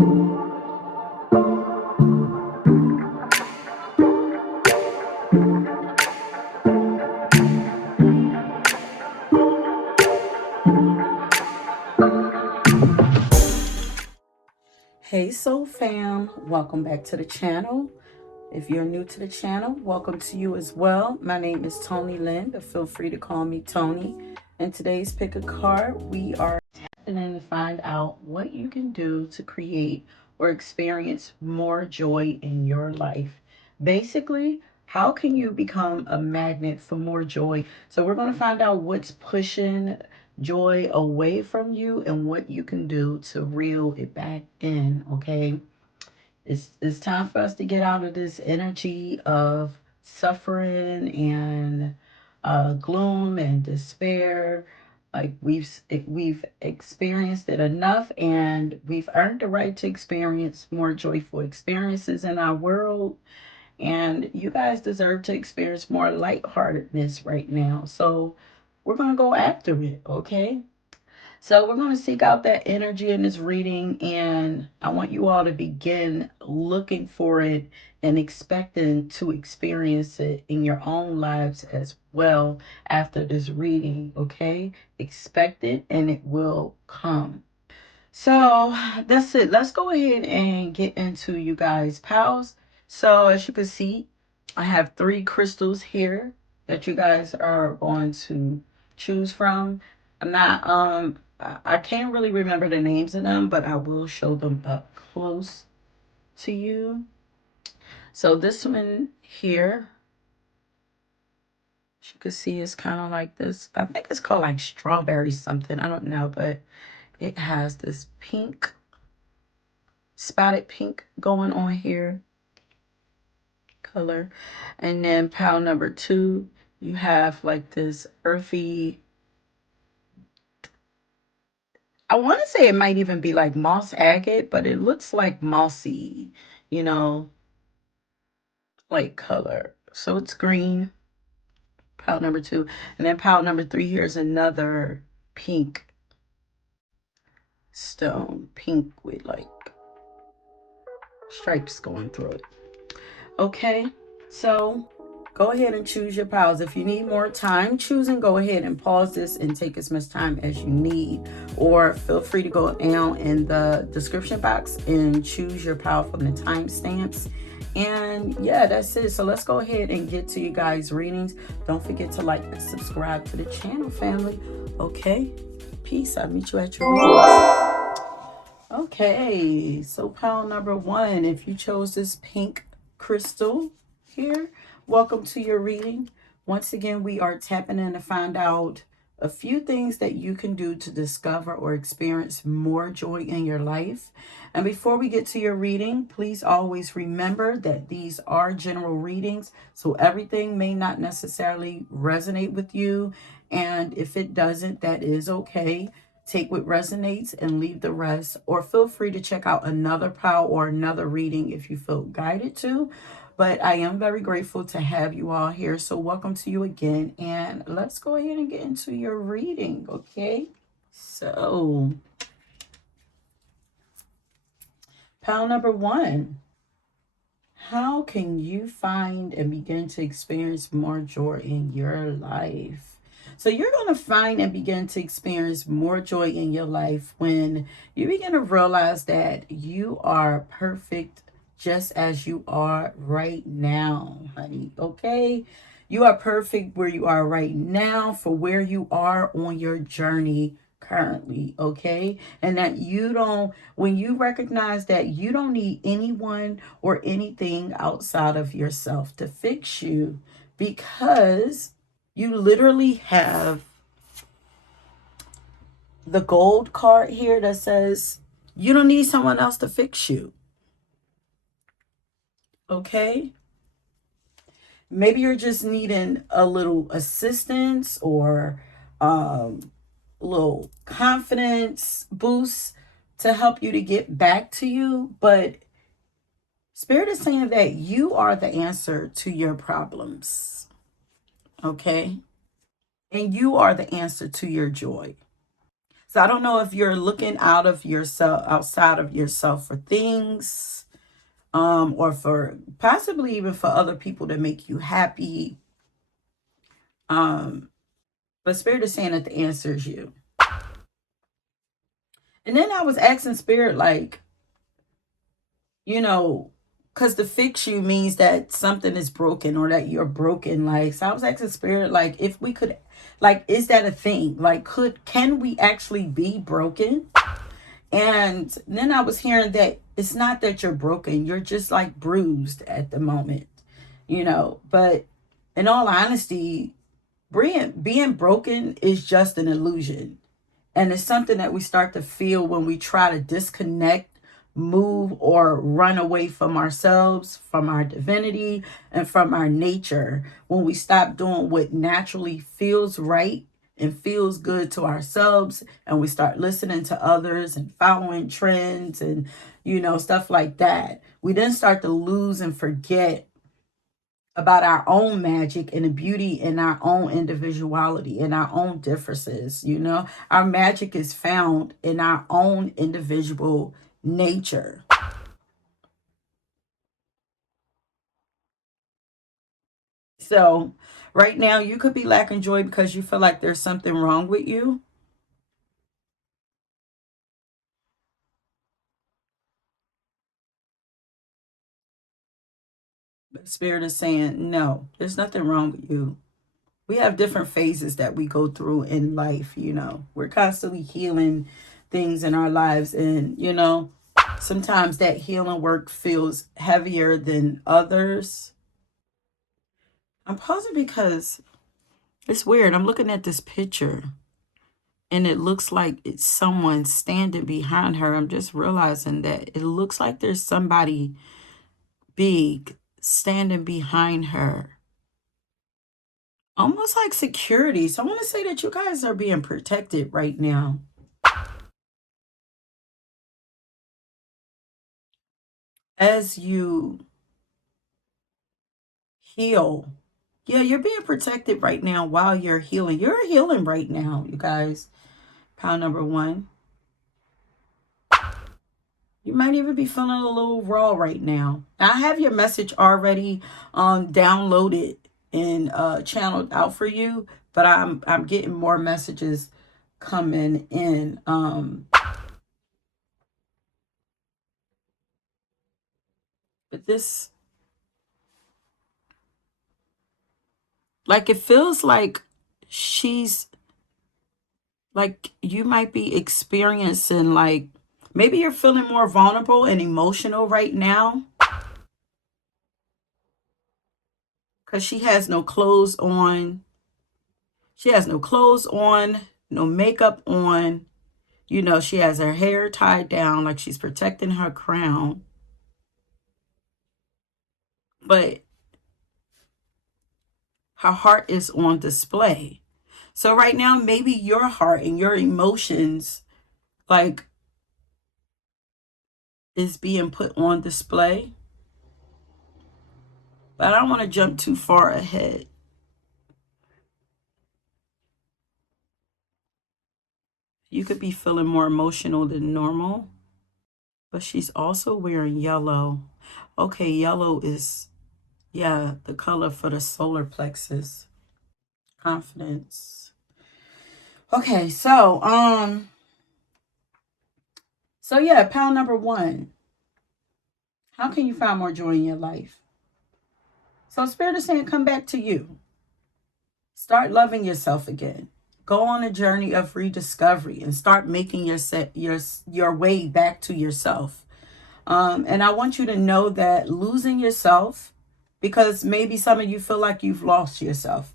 Hey soul fam, welcome back to the channel. If you're new to the channel, welcome to you as well. My name is Toni Lynn, but feel free to call me Tony. In today's pick a card, we are tapping in to find out what you can do to create or experience more joy in your life. Basically, how can you become a magnet for more joy? So we're going to find out what's pushing joy away from you and what you can do to reel it back in. Okay, it's time for us to get out of this energy of suffering and gloom and despair. Like we've experienced it enough, and we've earned the right to experience more joyful experiences in our world. And you guys deserve to experience more lightheartedness right now. So we're gonna go after it, okay? So we're going to seek out that energy in this reading, and I want you all to begin looking for it and expecting to experience it in your own lives as well after this reading, okay? Expect it and it will come. So that's it. Let's go ahead and get into you guys' pals. So as you can see, I have 3 crystals here that you guys are going to choose from. I'm not I can't really remember the names of them, but I will show them up close to you. So this one here, as you can see, is kind of like this. I think it's called like strawberry something. I don't know, but it has this pink, spotted pink going on here color. And then pile number 2, you have like this earthy, I want to say it might even be like moss agate, but it looks like mossy, you know, like color. So it's green, pile number 2. And then pile number 3, here's another pink stone, pink with like stripes going through it. Okay, so go ahead and choose your piles. If you need more time choosing, go ahead and pause this and take as much time as you need. Or feel free to go down in the description box and choose your pile from the timestamps. And yeah, that's it. So let's go ahead and get to you guys' readings. Don't forget to like and subscribe to the channel, family. Okay, peace. I'll meet you at your readings. Okay, so pile number 1, if you chose this pink crystal here, welcome to your reading. Once again, we are tapping in to find out a few things that you can do to discover or experience more joy in your life. And before we get to your reading, please always remember that these are general readings, so everything may not necessarily resonate with you. And if it doesn't, that is okay. Take what resonates and leave the rest, or feel free to check out another pile or another reading if you feel guided to. But I am very grateful to have you all here. So welcome to you again. And let's go ahead and get into your reading, okay? So, pile number 1. How can you find and begin to experience more joy in your life? So you're going to find and begin to experience more joy in your life when you begin to realize that you are perfect just as you are right now, honey. Okay? You are perfect where you are right now for where you are on your journey currently, okay? And that you don't, when you recognize that you don't need anyone or anything outside of yourself to fix you, because you literally have the gold card here that says you don't need someone else to fix you. Okay? Maybe you're just needing a little assistance or a little confidence boost to help you to get back to you. But Spirit is saying that you are the answer to your problems. Okay? And you are the answer to your joy. So I don't know if you're looking out of yourself, outside of yourself for things, or for possibly even for other people to make you happy. But Spirit is saying that the answer is you. And then I was asking Spirit, like, you know, because to fix you means that something is broken or that you're broken. Like, so I was asking Spirit, like, if we could, like, is that a thing? Like, can we actually be broken? And then I was hearing that it's not that you're broken, you're just like bruised at the moment, But in all honesty, being broken is just an illusion. And it's something that we start to feel when we try to disconnect, move, or run away from ourselves, from our divinity, and from our nature. When we stop doing what naturally feels right and feels good to ourselves, and we start listening to others and following trends and, stuff like that. We then start to lose and forget about our own magic and the beauty in our own individuality and our own differences. Our magic is found in our own individual nature. So right now you could be lacking joy because you feel like there's something wrong with you. But Spirit is saying, no, there's nothing wrong with you. We have different phases that we go through in life. We're constantly healing things in our lives. And, sometimes that healing work feels heavier than others. I'm pausing because it's weird. I'm looking at this picture and it looks like it's someone standing behind her. I'm just realizing that it looks like there's somebody big standing behind her. Almost like security. So I want to say that you guys are being protected right now. As you heal. Yeah, you're being protected right now while you're healing. You're healing right now, you guys. Pile number 1. You might even be feeling a little raw right now. I have your message already downloaded and channeled out for you, but I'm getting more messages coming in. But this, like, it feels like she's, like, you might be experiencing, like, maybe you're feeling more vulnerable and emotional right now because she has no clothes on. She has no clothes on, no makeup on. She has her hair tied down like she's protecting her crown. But her heart is on display. So right now, maybe your heart and your emotions, like, is being put on display. But I don't want to jump too far ahead. You could be feeling more emotional than normal. But she's also wearing yellow. Okay, yellow is, yeah, the color for the solar plexus. Confidence. Okay, so yeah, pile number 1. How can you find more joy in your life? So Spirit is saying, come back to you. Start loving yourself again. Go on a journey of rediscovery and start making your way back to yourself. And I want you to know that losing yourself, because maybe some of you feel like you've lost yourself.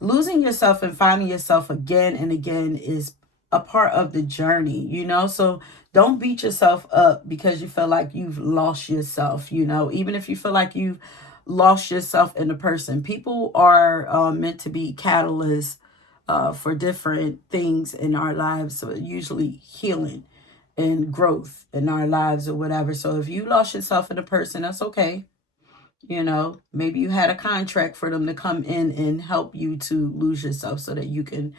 Losing yourself and finding yourself again and again is a part of the journey, So don't beat yourself up because you feel like you've lost yourself, Even if you feel like you've lost yourself in a person. People are meant to be catalysts for different things in our lives. So usually healing and growth in our lives or whatever. So if you lost yourself in a person, that's okay. You know, maybe you had a contract for them to come in and help you to lose yourself so that you can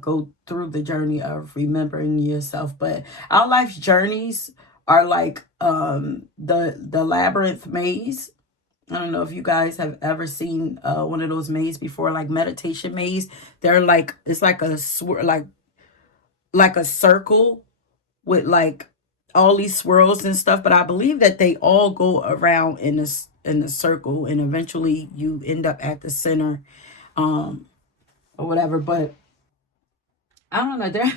go through the journey of remembering yourself. But our life's journeys are like the labyrinth maze. I don't know if you guys have ever seen one of those mazes before, like meditation maze. They're like, it's like a like a circle with like all these swirls and stuff, but I believe that they all go around in a circle, and eventually you end up at the center, um, or whatever. But I don't know. I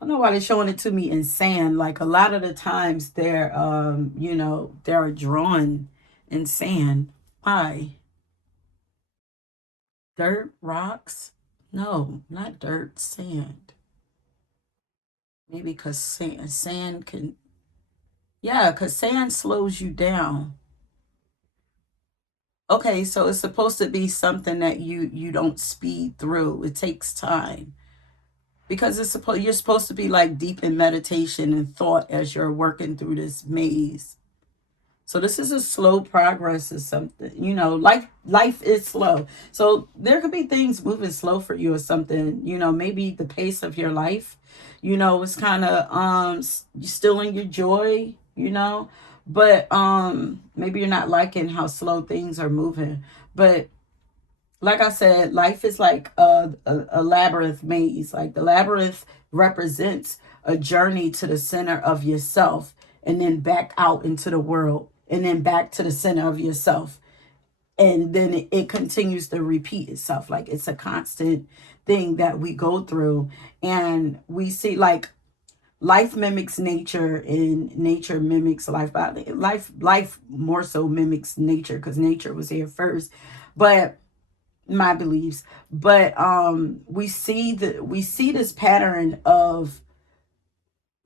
don't know why they're showing it to me in sand. Like a lot of the times they're you know, they're drawn in sand. Why? Dirt, rocks? No, not dirt, sand. Maybe because sand can, yeah, because sand slows you down. Okay, so it's supposed to be something that you don't speed through. It takes time because you're supposed to be like deep in meditation and thought as you're working through this maze. So this is a slow progress or something. You know, life is slow. So there could be things moving slow for you or something. You know, maybe the pace of your life, you know, is kind of you're still in your joy, you know, but maybe you're not liking how slow things are moving. But like I said, life is like a labyrinth maze. Like the labyrinth represents a journey to the center of yourself and then back out into the world and then back to the center of yourself. And then it continues to repeat itself. Like it's a constant thing that we go through. And we see like life mimics nature and nature mimics life. But life more so mimics nature because nature was here first. But my beliefs, but we see this pattern of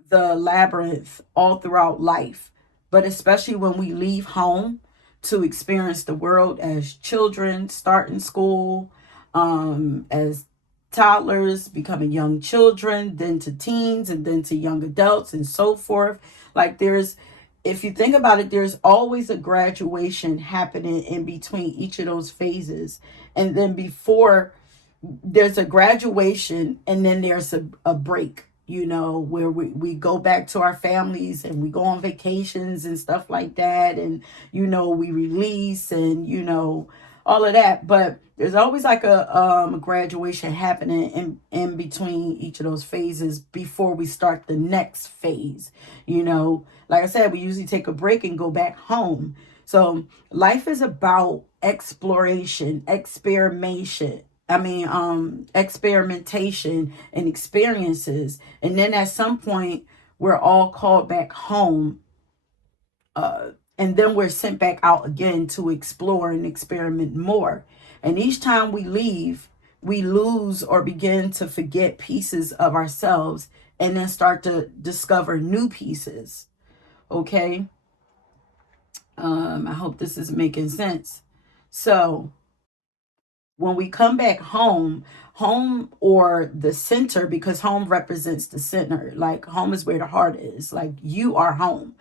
the labyrinth all throughout life, but especially when we leave home to experience the world as children, starting school, as toddlers, becoming young children, then to teens, and then to young adults, and so forth. Like if you think about it, there's always a graduation happening in between each of those phases. And then before there's a graduation, and then there's a break, you know, where we go back to our families and we go on vacations and stuff like that. And, you know, we release and, you know, all of that. But there's always like a graduation happening in between each of those phases before we start the next phase. You know, like I said, we usually take a break and go back home. So life is about exploration, experimentation and experiences. And then at some point, we're all called back home. And then we're sent back out again to explore and experiment more. And each time we leave, we lose or begin to forget pieces of ourselves and then start to discover new pieces. Okay. I hope this is making sense. So when we come back home or the center, because home represents the center, like home is where the heart is, like you are home,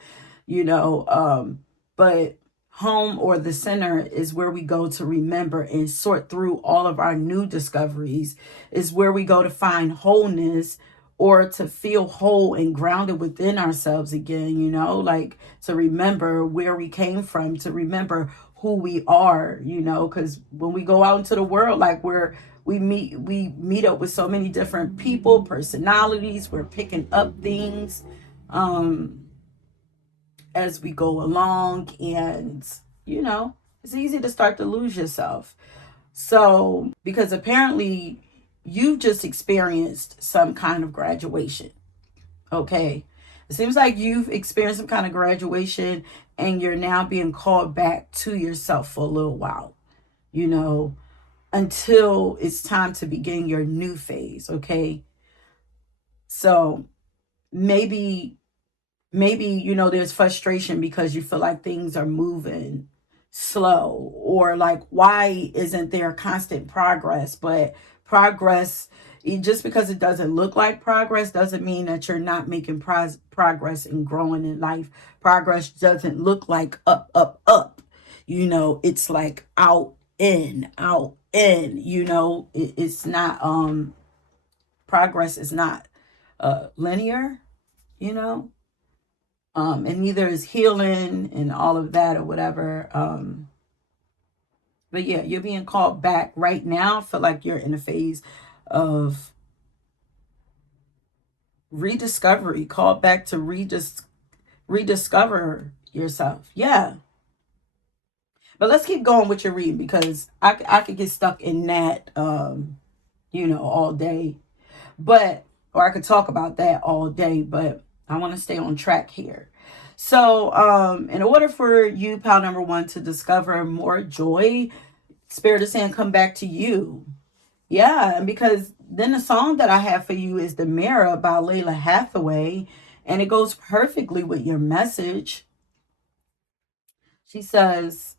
you know, but home or the center is where we go to remember and sort through all of our new discoveries, is where we go to find wholeness or to feel whole and grounded within ourselves again, you know, like to remember where we came from, to remember who we are, you know, because when we go out into the world, like we meet up with so many different people, personalities, we're picking up things um as we go along, and you know, it's easy to start to lose yourself. So because apparently you've just experienced some kind of graduation. Okay, it seems like you've experienced some kind of graduation and you're now being called back to yourself for a little while, you know, until it's time to begin your new phase. Okay, so maybe you know, there's frustration because you feel like things are moving slow, or like why isn't there constant progress? But progress, just because it doesn't look like progress doesn't mean that you're not making progress and growing in life. Progress doesn't look like up up up. you know, it's like out, in, out, in, you know, it's not, progress is not linear, you know, and neither is healing and all of that or whatever. But yeah, you're being called back right now. I feel like you're in a phase of rediscovery, called back to rediscover yourself. Yeah. But let's keep going with your reading, because I could get stuck in that, you know, all day. But, or I could talk about that all day, but I want to stay on track here. So, in order for you, pal number one, to discover more joy, Spirit is saying, come back to you. Yeah, and because then the song that I have for you is The Mirror by Layla Hathaway, and it goes perfectly with your message. She says,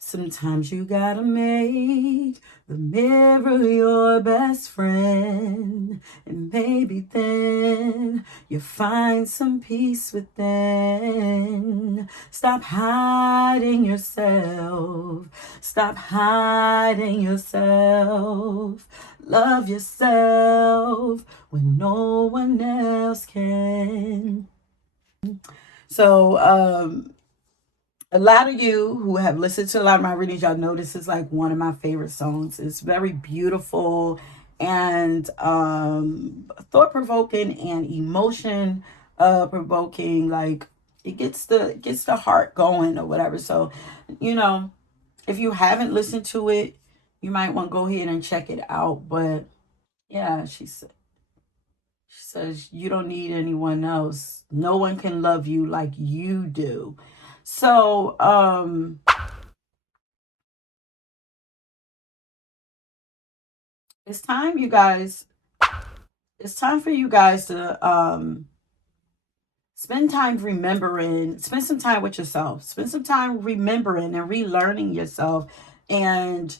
sometimes you gotta make the mirror your best friend, and maybe then you find some peace within. Stop hiding yourself. Stop hiding yourself. Love yourself when no one else can. So, a lot of you who have listened to a lot of my readings, y'all know this is like one of my favorite songs. It's very beautiful and thought-provoking and emotion provoking. Like it gets the heart going or whatever. So, you know, if you haven't listened to it, you might want to go ahead and check it out. But yeah, she says you don't need anyone else. No one can love you like you do. So, it's time, you guys. It's time for you guys to spend time remembering, spend some time with yourself. Spend some time remembering and relearning yourself, and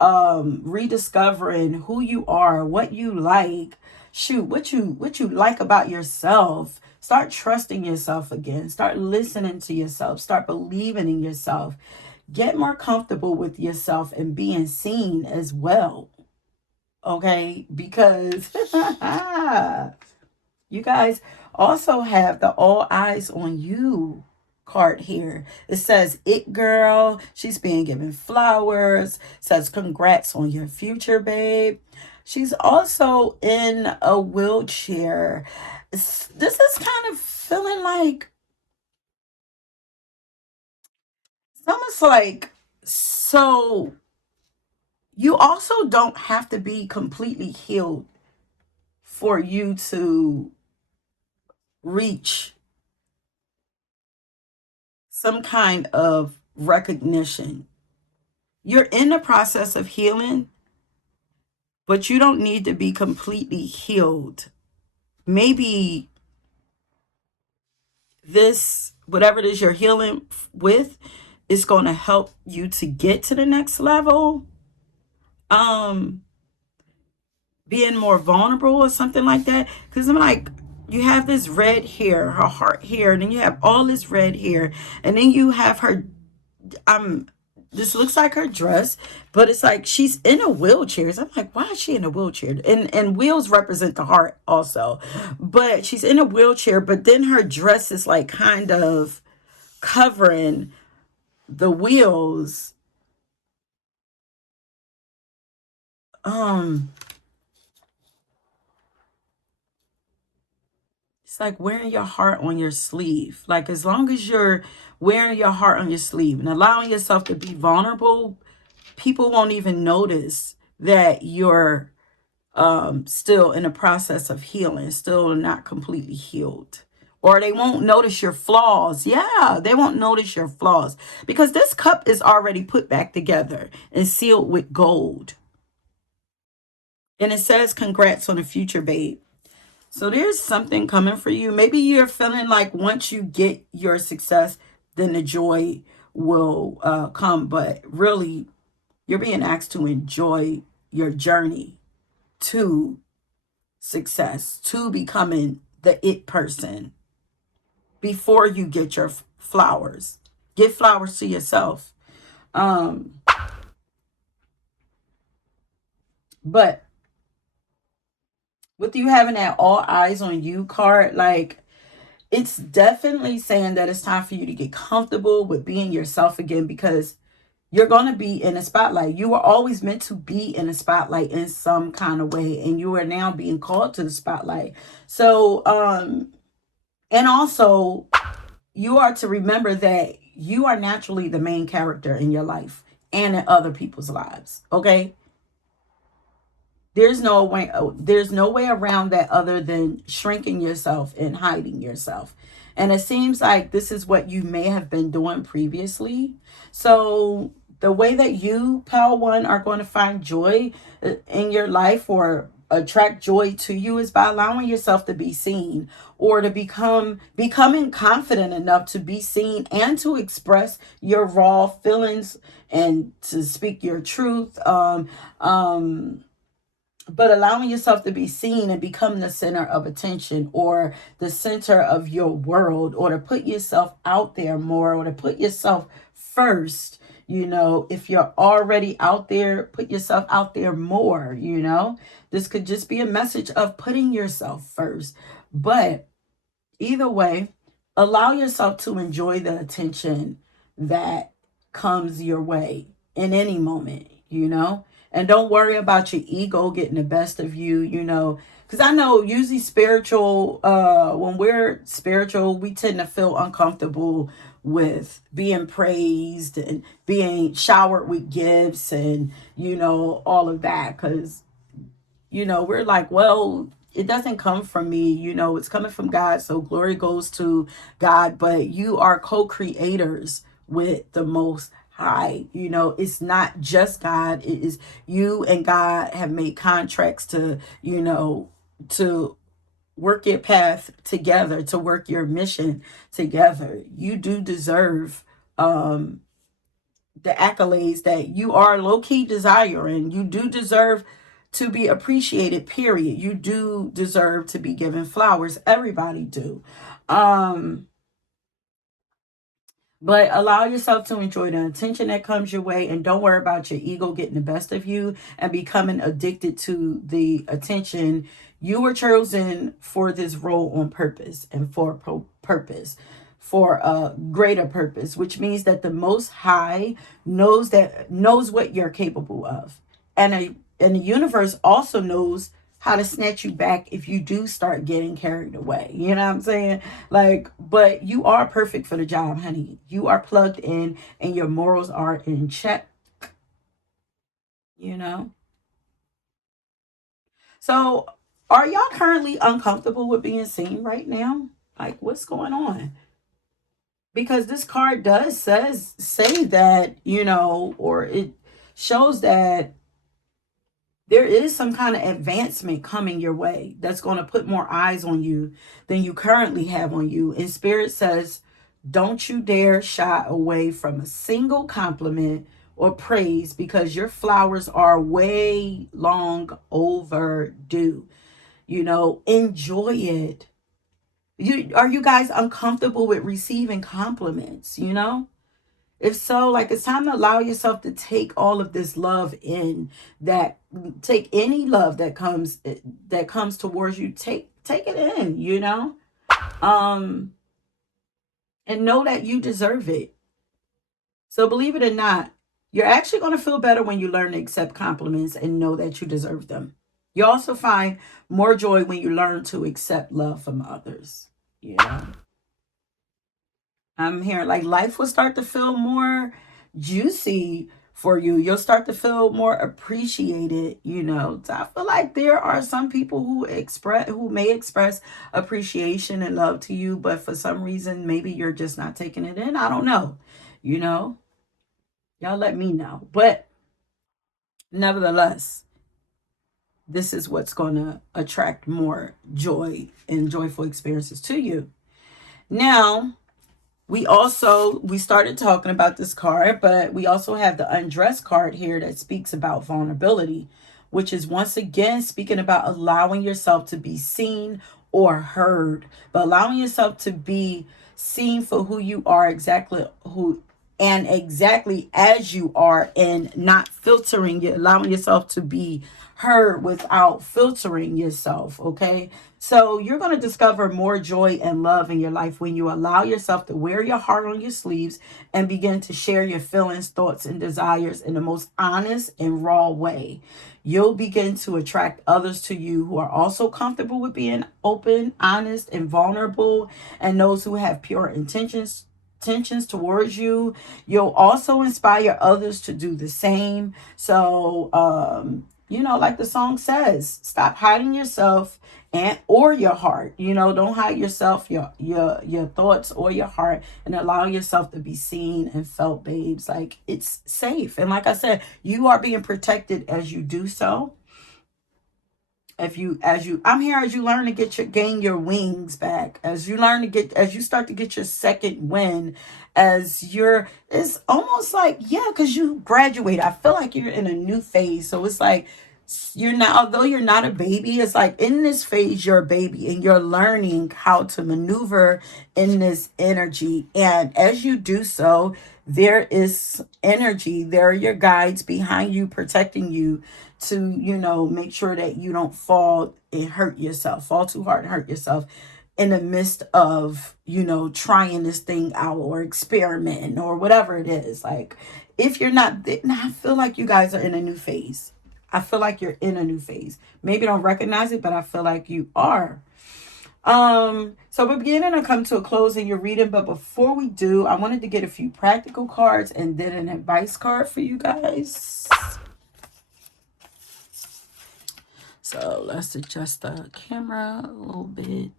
rediscovering who you are, what you like. Shoot, what you like about yourself. Start trusting yourself again. Start listening to yourself. Start believing in yourself. Get more comfortable with yourself and being seen as well. Okay, because you guys also have the all eyes on you card here. It says, it girl, she's being given flowers. Says, congrats on your future, babe. She's also in a wheelchair. This is kind of feeling like, it's almost like, so you also don't have to be completely healed for you to reach some kind of recognition. You're in the process of healing, but you don't need to be completely healed. Maybe this, whatever it is you're healing with, is going to help you to get to the next level. Being more vulnerable or something like that. Because I'm like, you have this red hair, her heart here, and then you have all this red hair, and then you have her, this looks like her dress, but it's like she's in a wheelchair. So I'm like, why is she in a wheelchair? And wheels represent the heart also. But she's in a wheelchair, but then her dress is like kind of covering the wheels. It's like wearing your heart on your sleeve. Like, as long as you're wearing your heart on your sleeve and allowing yourself to be vulnerable, people won't even notice that you're still in the process of healing, still not completely healed. Or they won't notice your flaws. Yeah, they won't notice your flaws, because this cup is already put back together and sealed with gold. And it says, congrats on the future, babe. So there's something coming for you. Maybe you're feeling like once you get your success, then the joy will come. But really, you're being asked to enjoy your journey to success, to becoming the it person before you get your flowers. Give flowers to yourself. But with you having that all eyes on you card, like, it's definitely saying that it's time for you to get comfortable with being yourself again, because you're going to be in a spotlight. You were always meant to be in a spotlight in some kind of way, and you are now being called to the spotlight. So, and also, you are to remember that you are naturally the main character in your life and in other people's lives. Okay? There's no way around that other than shrinking yourself and hiding yourself. And it seems like this is what you may have been doing previously. So the way that you, Power One, are going to find joy in your life, or attract joy to you, is by allowing yourself to be seen, or to becoming confident enough to be seen and to express your raw feelings and to speak your truth. But allowing yourself to be seen and become the center of attention, or the center of your world, or to put yourself out there more, or to put yourself first. If you're already out there, put yourself out there more. This could just be a message of putting yourself first. But either way, allow yourself to enjoy the attention that comes your way in any moment. And don't worry about your ego getting the best of you. Because I know usually when we're spiritual, we tend to feel uncomfortable with being praised and being showered with gifts and, all of that. Because we're like, well, it doesn't come from me, it's coming from God. So glory goes to God. But you are co-creators with the Most High. It's not just God. It is you and God have made contracts to work your path together, to work your mission together. You do deserve the accolades that you are low-key desiring. You do deserve to be appreciated, period. You do deserve to be given flowers. Everybody do. But allow yourself to enjoy the attention that comes your way, and don't worry about your ego getting the best of you and becoming addicted to the attention. You were chosen for this role on purpose, and for a purpose, for a greater purpose, which means that the Most High knows what you're capable of. And the universe also knows how to snatch you back if you do start getting carried away. You know what I'm saying? Like, but you are perfect for the job, honey. You are plugged in and your morals are in check, you know? So, are y'all currently uncomfortable with being seen right now? Like, what's going on? Because this card does say that, or it shows that there is some kind of advancement coming your way that's going to put more eyes on you than you currently have on you. And Spirit says, don't you dare shy away from a single compliment or praise, because your flowers are way long overdue. Enjoy it. Are you guys uncomfortable with receiving compliments? If so, like, it's time to allow yourself to take all of this love in. Take any love that comes towards you. Take it in. And know that you deserve it. So believe it or not, you're actually going to feel better when you learn to accept compliments and know that you deserve them. You also find more joy when you learn to accept love from others. I'm hearing like life will start to feel more juicy for you. You'll start to feel more appreciated. So I feel like there are some people who may express appreciation and love to you, but for some reason maybe you're just not taking it in. I don't know. Y'all let me know. But nevertheless, this is what's going to attract more joy and joyful experiences to you. Now, we started talking about this card, but we also have the undress card here that speaks about vulnerability, which is once again speaking about allowing yourself to be seen or heard, but allowing yourself to be seen for who you are, exactly who and exactly as you are, and not filtering you, allowing yourself to be heard without filtering yourself. Okay, so you're going to discover more joy and love in your life when you allow yourself to wear your heart on your sleeves and begin to share your feelings, thoughts, and desires in the most honest and raw way. You'll begin to attract others to you who are also comfortable with being open, honest, and vulnerable, and those who have pure intentions towards you. You'll also inspire others to do the same. So like the song says, stop hiding yourself and or your heart. Don't hide yourself, your thoughts or your heart, and allow yourself to be seen and felt, babes. Like, it's safe. And like I said, you are being protected as you do so. I'm here as you learn to gain your wings back, as you start to get your second win, it's almost like, yeah, because you graduate. I feel like you're in a new phase. So it's like, you're not, although you're not a baby, it's like in this phase you're a baby and you're learning how to maneuver in this energy. And as you do so, there is energy, there are your guides behind you, protecting you, to make sure that you don't fall and fall too hard and hurt yourself in the midst of trying this thing out or experimenting or whatever it is. Like, if you're not, I feel like you guys are in a new phase. I feel like you're in a new phase. Maybe don't recognize it, but I feel like you are. So we're beginning to come to a close in your reading, but before we do, I wanted to get a few practical cards and then an advice card for you guys. So let's adjust the camera a little bit.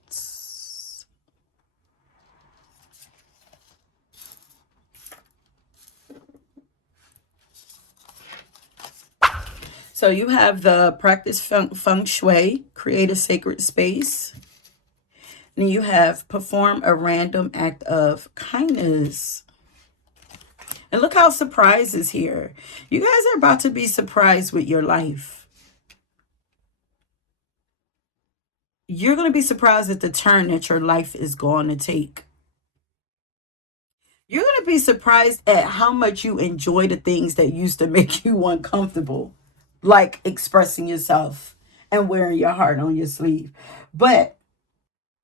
So you have the practice feng shui, create a sacred space. And you have perform a random act of kindness. And look how surprise is here. You guys are about to be surprised with your life. You're going to be surprised at the turn that your life is going to take. You're going to be surprised at how much you enjoy the things that used to make you uncomfortable, like expressing yourself and wearing your heart on your sleeve. But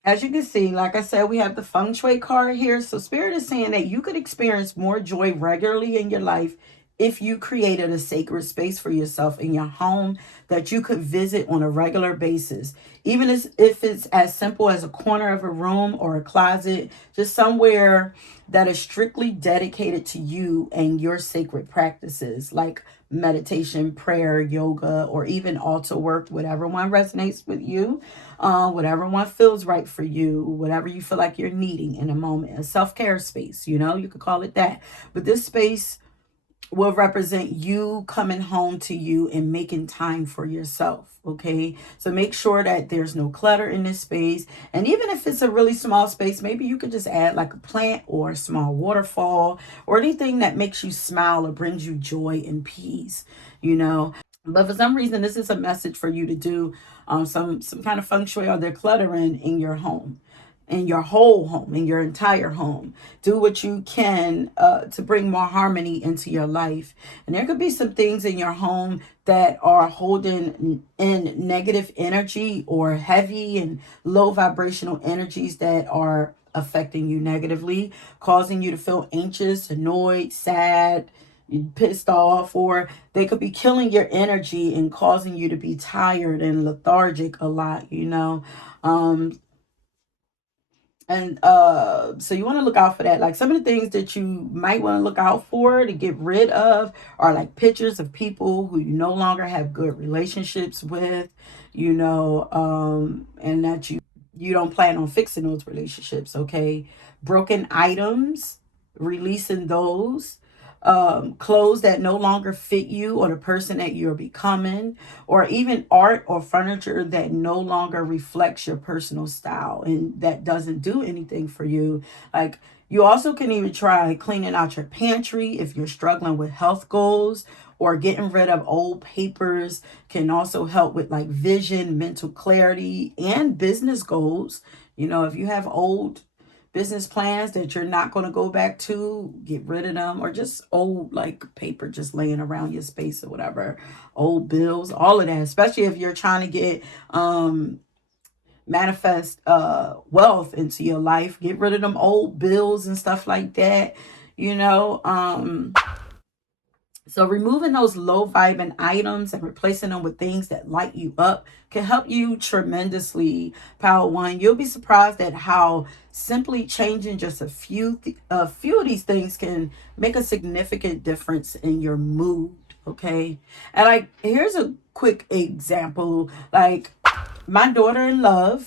as you can see, like I said, we have the feng shui card here. So Spirit is saying that you could experience more joy regularly in your life if you created a sacred space for yourself in your home that you could visit on a regular basis. Even if it's as simple as a corner of a room or a closet, just somewhere that is strictly dedicated to you and your sacred practices, like meditation, prayer, yoga, or even altar work, whatever one resonates with you, whatever one feels right for you, whatever you feel like you're needing in a moment. A self-care space, you could call it that. But this space will represent you coming home to you and making time for yourself. Okay, so make sure that there's no clutter in this space. And even if it's a really small space, maybe you could just add like a plant or a small waterfall or anything that makes you smile or brings you joy and peace. But for some reason, this is a message for you to do some kind of feng shui or decluttering in your home, in your whole home, in your entire home. Do what you can to bring more harmony into your life. And there could be some things in your home that are holding in negative energy or heavy and low vibrational energies that are affecting you negatively, causing you to feel anxious, annoyed, sad, pissed off, or they could be killing your energy and causing you to be tired and lethargic a lot. And so you want to look out for that. Like, some of the things that you might want to look out for to get rid of are like pictures of people who you no longer have good relationships with, and that you don't plan on fixing those relationships. Okay, broken items, releasing those, clothes that no longer fit you or the person that you're becoming, or even art or furniture that no longer reflects your personal style and that doesn't do anything for you. Like, you also can even try cleaning out your pantry if you're struggling with health goals, or getting rid of old papers can also help with like vision, mental clarity, and business goals. If you have old business plans that you're not going to go back to, get rid of them, or just old like paper just laying around your space or whatever, old bills, all of that, especially if you're trying to get manifest wealth into your life. Get rid of them old bills and stuff like that, you know. So removing those low vibing items and replacing them with things that light you up can help you tremendously, Power One. You'll be surprised at how simply changing just a few of these things can make a significant difference in your mood. Okay, and like here's a quick example. Like my daughter-in-law,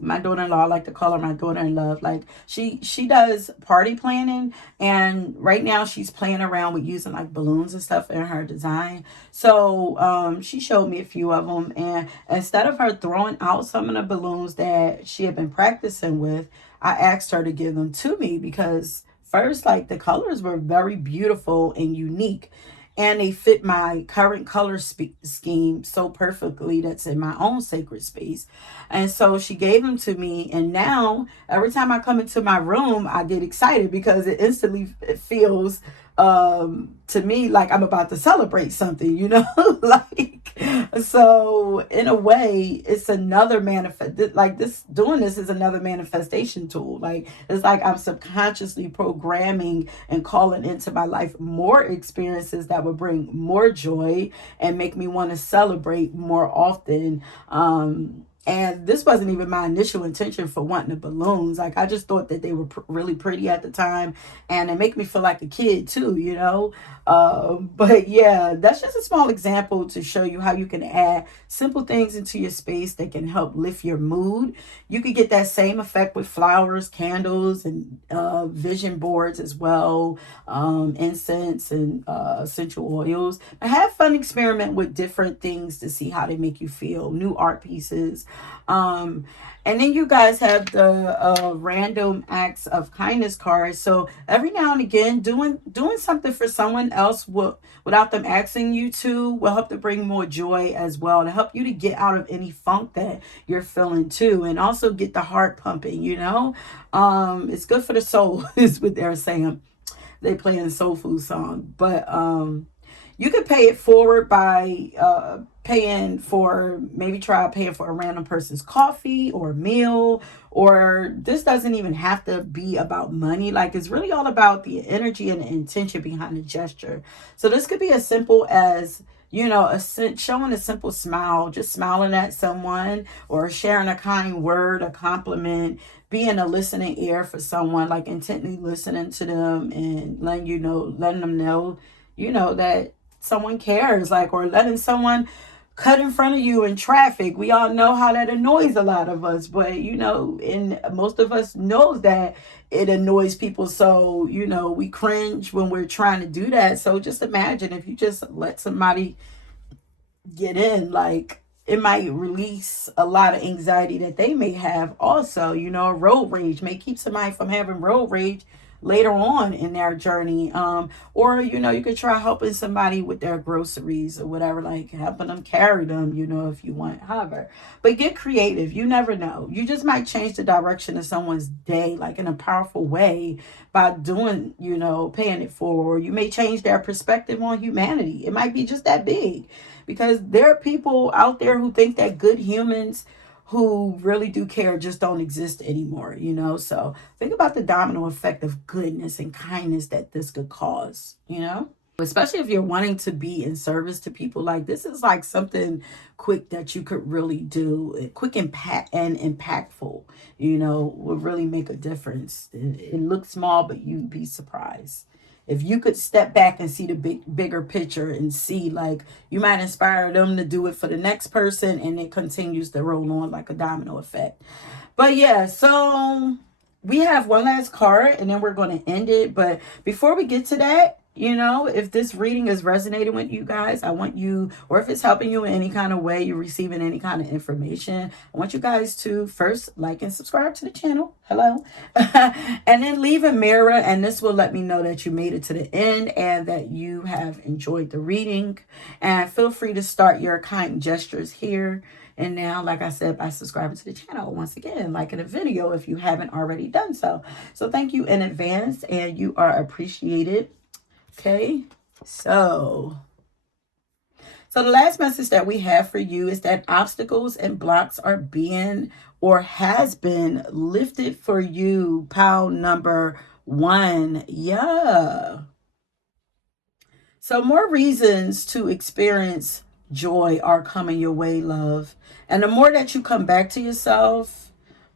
I like to call her my daughter-in-law. Like she does party planning, and right now she's playing around with using like balloons and stuff in her design. So she showed me a few of them, and instead of her throwing out some of the balloons that she had been practicing with, I asked her to give them to me because first, like the colors were very beautiful and unique, and they fit my current color scheme so perfectly that's in my own sacred space. And so she gave them to me, and now every time I come into my room I get excited because it instantly it feels to me like I'm about to celebrate something, you know. Like, so in a way it's another manifest, like this, doing this is another manifestation tool. Like it's like I'm subconsciously programming and calling into my life more experiences that would bring more joy and make me want to celebrate more often. And this wasn't even my initial intention for wanting the balloons. Like I just thought that they were really pretty at the time, and they make me feel like a kid too, you know. But yeah, that's just a small example to show you how you can add simple things into your space that can help lift your mood. You could get that same effect with flowers, candles, and vision boards as well, incense and essential oils. And have fun, experiment with different things to see how they make you feel. New art pieces. And then you guys have the random acts of kindness cards. So every now and again, doing something for someone else without them asking you to will help to bring more joy as well, to help you to get out of any funk that you're feeling too, and also get the heart pumping, you know. It's good for the soul is what they're saying. They play in soul food song. But you could pay it forward by try paying for a random person's coffee or meal. Or this doesn't even have to be about money. Like it's really all about the energy and the intention behind the gesture. So this could be as simple as, you know, showing a simple smile, just smiling at someone, or sharing a kind word, a compliment, being a listening ear for someone, like intently listening to them and letting them know, you know, that someone cares, like, or letting someone cut in front of you in traffic. We all know how that annoys a lot of us, but you know, and most of us knows that it annoys people. So, you know, we cringe when we're trying to do that. So just imagine if you just let somebody get in, like it might release a lot of anxiety that they may have also. You know, road rage may keep somebody from having road rage later on in their journey. Or, you know, you could try helping somebody with their groceries or whatever, like helping them carry them, you know, if you want, however. But get creative. You never know. You just might change the direction of someone's day, like in a powerful way, by doing, you know, paying it forward. You may change their perspective on humanity. It might be just that big, because there are people out there who think that good humans who really do care just don't exist anymore, you know. So think about the domino effect of goodness and kindness that this could cause, you know, especially if you're wanting to be in service to people. Like this is like something quick that you could really do, quick impact and impactful, you know, will really make a difference. It looks small, but you'd be surprised if you could step back and see the bigger picture, and see, like, you might inspire them to do it for the next person, and it continues to roll on like a domino effect. But yeah, so we have one last card and then we're going to end it. But before we get to that, you know, if this reading is resonating with you guys, I want you, or if it's helping you in any kind of way, you're receiving any kind of information, I want you guys to first like and subscribe to the channel. Hello. And then leave a mirror, and this will let me know that you made it to the end and that you have enjoyed the reading. And feel free to start your kind gestures here. And now, like I said, by subscribing to the channel, once again, liking the video if you haven't already done so. So thank you in advance, and you are appreciated. Okay, so the last message that we have for you is that obstacles and blocks are being or has been lifted for you. Pile number 1. Yeah. So more reasons to experience joy are coming your way, love. And the more that you come back to yourself,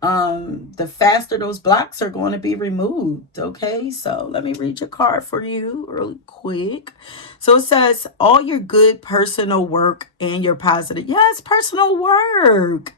the faster those blocks are going to be removed. Okay, so let me read your card for you really quick. So it says all your good personal work and your positive, yes, personal work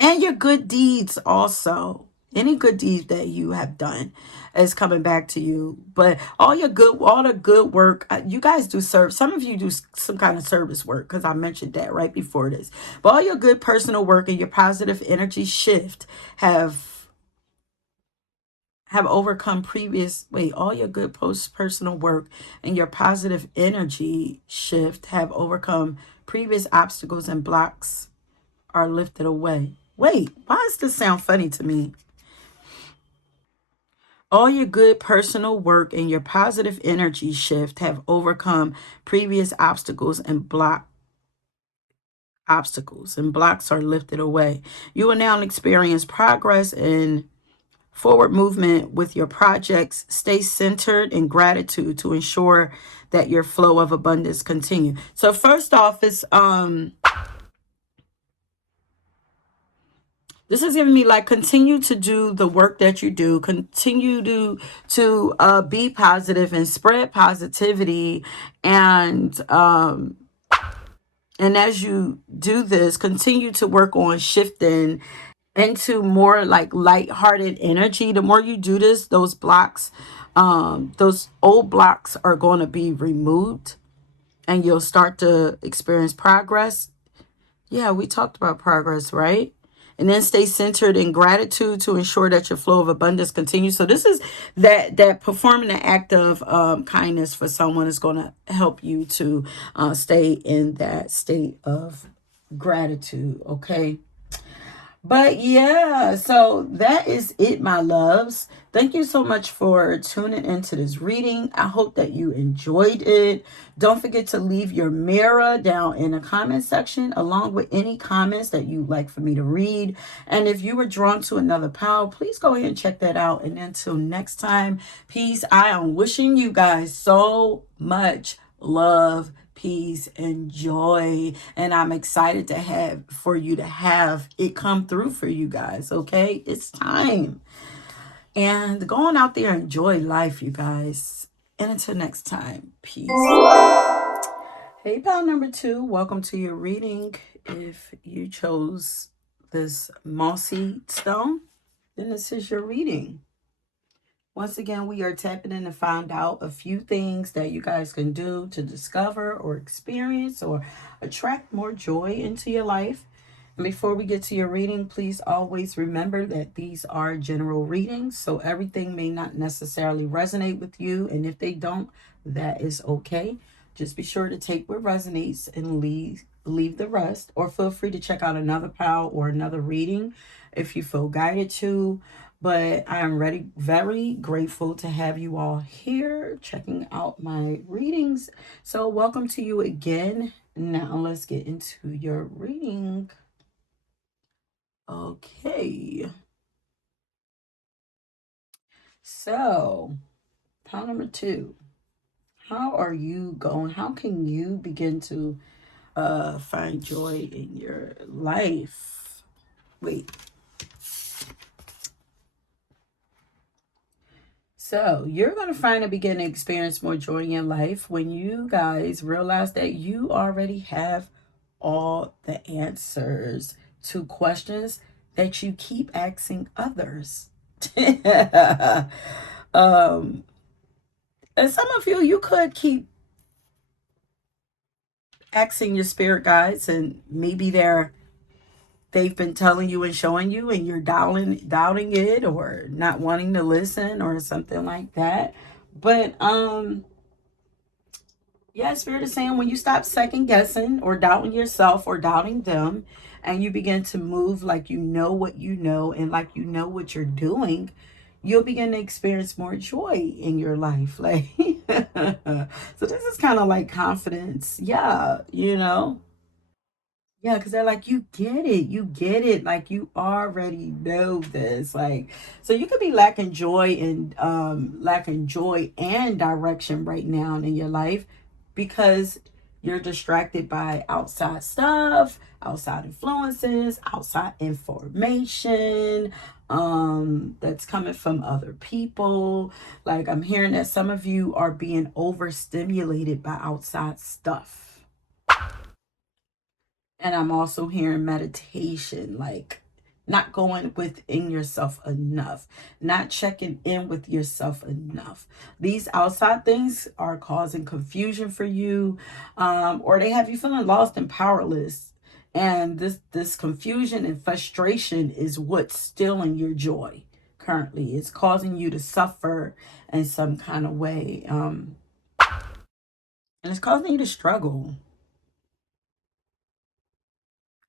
and your good deeds also. Any good deeds that you have done is coming back to you. But all the good work, you guys do serve. Some of you do some kind of service work, because I mentioned that right before this. But all your good personal work and your positive energy shift have overcome previous, all your good personal work and your positive energy shift have overcome previous obstacles, and blocks are lifted away. Wait, why does this sound funny to me? All your good personal work and your positive energy shift have overcome previous obstacles, and blocks are lifted away. You will now experience progress and forward movement with your projects. Stay centered in gratitude to ensure that your flow of abundance continue. So first off, it's this is giving me like, continue to do the work that you do. Continue to be positive and spread positivity. And as you do this, continue to work on shifting into more like lighthearted energy. The more you do this, those blocks, those old blocks are going to be removed, and you'll start to experience progress. Yeah, we talked about progress, right? And then stay centered in gratitude to ensure that your flow of abundance continues. So this is that performing the act of kindness for someone is going to help you to stay in that state of gratitude. Okay. But yeah, so that is it, my loves. Thank you so much for tuning into this reading. I hope that you enjoyed it. Don't forget to leave your mirror down in the comment section, along with any comments that you'd like for me to read. And if you were drawn to another pile, please go ahead and check that out. And until next time, peace. I am wishing you guys so much love, peace, and joy, and I'm excited for you to have it come through for you guys. Okay, it's time, and go on out there and enjoy life, you guys. And until next time, peace. Hey, pal number 2, welcome to your reading. If you chose this mossy stone, then this is your reading. Once again, we are tapping in to find out a few things that you guys can do to discover or experience or attract more joy into your life. And before we get to your reading, please always remember that these are general readings, so everything may not necessarily resonate with you. And if they don't, that is okay. Just be sure to take what resonates and leave the rest, or feel free to check out another pile or another reading if you feel guided to. But I am very grateful to have you all here checking out my readings. So welcome to you again. Now let's get into your reading. Okay. So, pile number 2. How are you going? How can you begin to find joy in your life? Wait. So you're going to find and begin to experience more joy in your life when you guys realize that you already have all the answers to questions that you keep asking others. And some of you could keep asking your spirit guides, and maybe they've been telling you and showing you, and you're doubting it or not wanting to listen or something like that. But Yeah, Spirit is saying when you stop second guessing or doubting yourself or doubting them, and you begin to move like you know what you know and like you know what you're doing, you'll begin to experience more joy in your life. Like, so this is kind of like confidence. Yeah, you know? Yeah, because they're like, you get it. You get it. Like, you already know this. Like, so you could be lacking joy and direction right now in your life because you're distracted by outside stuff, outside influences, outside information, that's coming from other people. Like, I'm hearing that some of you are being overstimulated by outside stuff. And I'm also hearing meditation, like not going within yourself enough, not checking in with yourself enough. These outside things are causing confusion for you, or they have you feeling lost and powerless. And this confusion and frustration is what's stealing your joy currently. It's causing you to suffer in some kind of way, and it's causing you to struggle.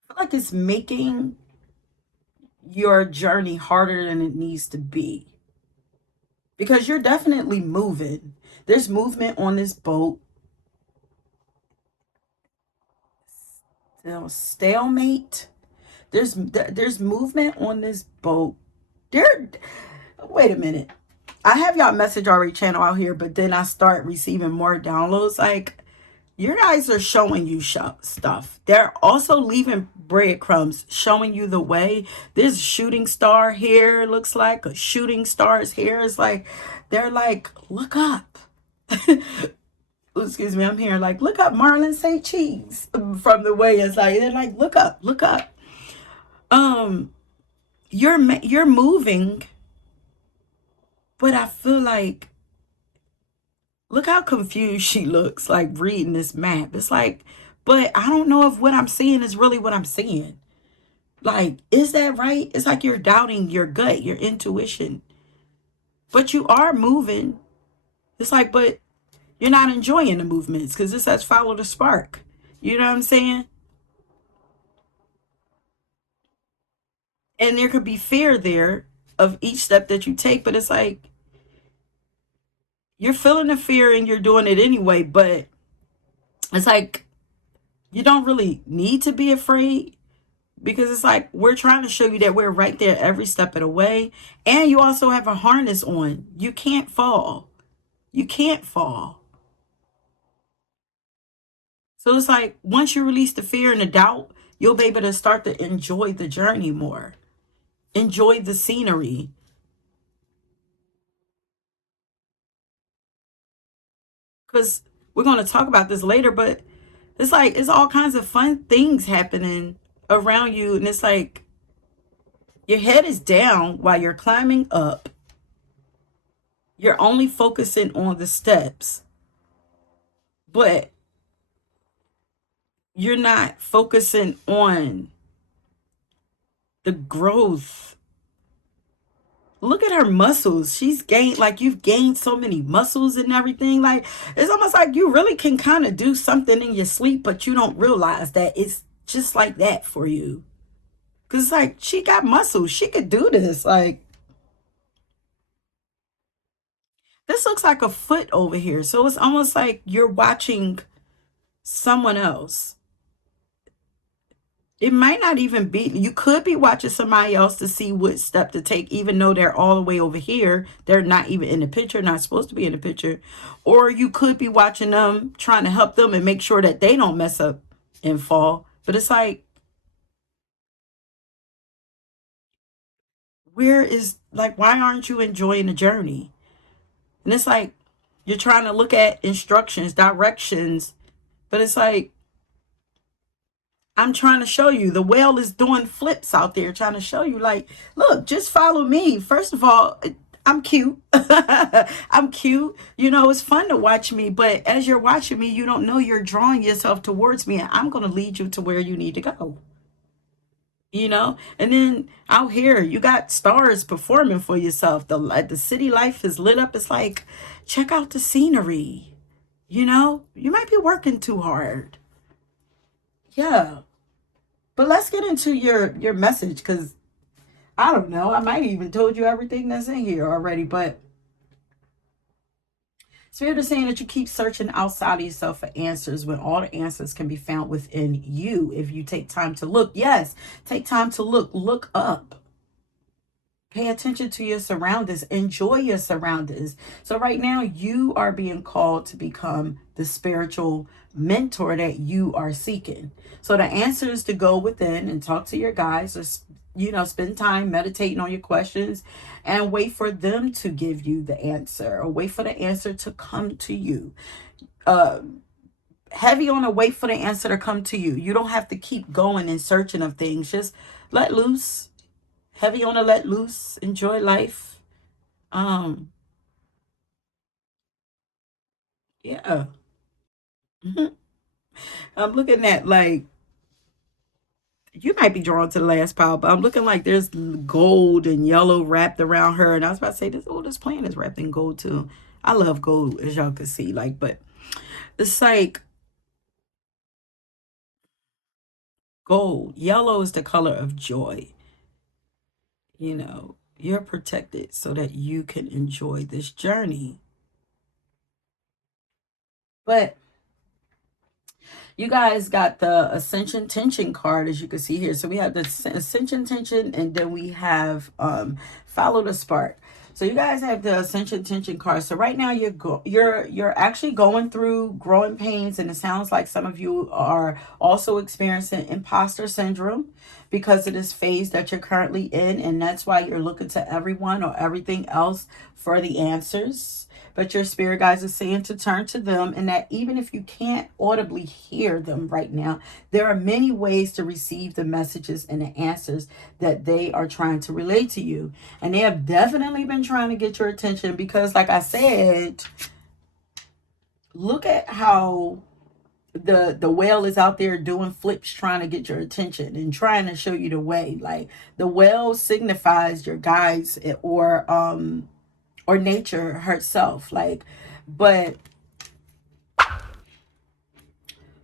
I feel like it's making your journey harder than it needs to be because you're definitely moving. There's movement on this boat. Still stalemate. There's movement on this boat. There. Wait a minute. I have y'all message already channel out here, but then I start receiving more downloads. Like, your guys are showing you stuff. They're also leaving breadcrumbs, showing you the way. There's a shooting star here. It looks like a shooting stars here. It's like, they're like, look up. Excuse me, I'm here. Like, look up Marlon St. Cheese from the way it's like, they're like, look up, look up. You're moving, but I feel like, look how confused she looks, like reading this map. It's like, but I don't know if what I'm seeing is really what I'm seeing. Like, is that right? It's like you're doubting your gut, your intuition. But you are moving. It's like, but you're not enjoying the movements because this says follow the spark. You know what I'm saying? And there could be fear there of each step that you take, but it's like you're feeling the fear and you're doing it anyway, but it's like you don't really need to be afraid because it's like we're trying to show you that we're right there every step of the way. And you also have a harness on. You can't fall. You can't fall. So it's like once you release the fear and the doubt, you'll be able to start to enjoy the journey more. Enjoy the scenery. Because we're going to talk about this later, but it's like it's all kinds of fun things happening around you. And it's like your head is down while you're climbing up. You're only focusing on the steps, but you're not focusing on the growth. Look at her muscles. She's gained, like you've gained so many muscles and everything. Like, it's almost like you really can kind of do something in your sleep, but you don't realize that it's just like that for you. Because it's like she got muscles. She could do this. Like, this looks like a foot over here. So it's almost like you're watching someone else. It might not even be, you could be watching somebody else to see what step to take, even though they're all the way over here. They're not even in the picture, not supposed to be in the picture. Or you could be watching them, trying to help them and make sure that they don't mess up and fall. But it's like, why aren't you enjoying the journey? And it's like, you're trying to look at instructions, directions, but it's like, I'm trying to show you. The whale is doing flips out there, trying to show you, like, look, just follow me. First of all, I'm cute. I'm cute. You know, it's fun to watch me. But as you're watching me, you don't know you're drawing yourself towards me. And I'm going to lead you to where you need to go. You know, and then out here, you got stars performing for yourself. The city life is lit up. It's like, check out the scenery. You know, you might be working too hard. Yeah. But let's get into your message, because I don't know. I might have even told you everything that's in here already, but Spirit is saying that you keep searching outside of yourself for answers when all the answers can be found within you if you take time to look. Yes, take time to look. Look up. Pay attention to your surroundings. Enjoy your surroundings. So right now you are being called to become the spiritual mentor that you are seeking. So the answer is to go within and talk to your guides, or spend time meditating on your questions and wait for them to give you the answer, or wait for the answer to come to you. Uh, Heavy on the wait for the answer to come to you. You don't have to keep going and searching of things. Just let loose. Heavy on the let loose. Enjoy life. Um, yeah. I'm looking at, like, you might be drawn to the last pile, but I'm looking like there's gold and yellow wrapped around her. And I was about to say, this plant is wrapped in gold too. I love gold, as y'all can see. Like, but it's like gold. Yellow is the color of joy. You know, you're protected so that you can enjoy this journey. But you guys got the Ascension Tension card, as you can see here. So we have the Ascension Tension, and then we have Follow the Spark. So you guys have the Ascension Tension card. So right now you're actually going through growing pains, and it sounds like some of you are also experiencing imposter syndrome because of this phase that you're currently in, and that's why you're looking to everyone or everything else for the answers. But your spirit guides are saying to turn to them, and that even if you can't audibly hear them right now, there are many ways to receive the messages and the answers that they are trying to relate to you. And they have definitely been trying to get your attention because, like I said, look at how the whale is out there doing flips trying to get your attention and trying to show you the way. Like, the whale signifies your guides, or nature herself. Like, but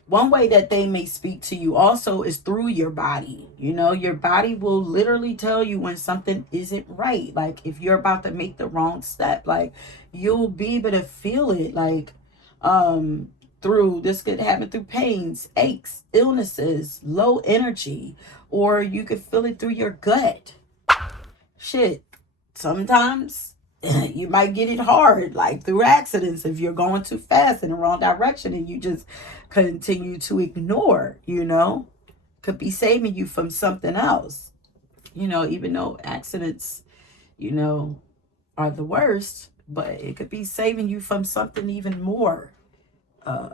one way that they may speak to you also is through your body. You know, your body will literally tell you when something isn't right. Like, if you're about to make the wrong step, like, you'll be able to feel it. Like, through this could happen through pains, aches, illnesses, low energy, or you could feel it through your gut. Shit, sometimes you might get it hard, like through accidents, if you're going too fast in the wrong direction and you just continue to ignore, could be saving you from something else. Even though accidents, you know are the worst, but it could be saving you from something even more uh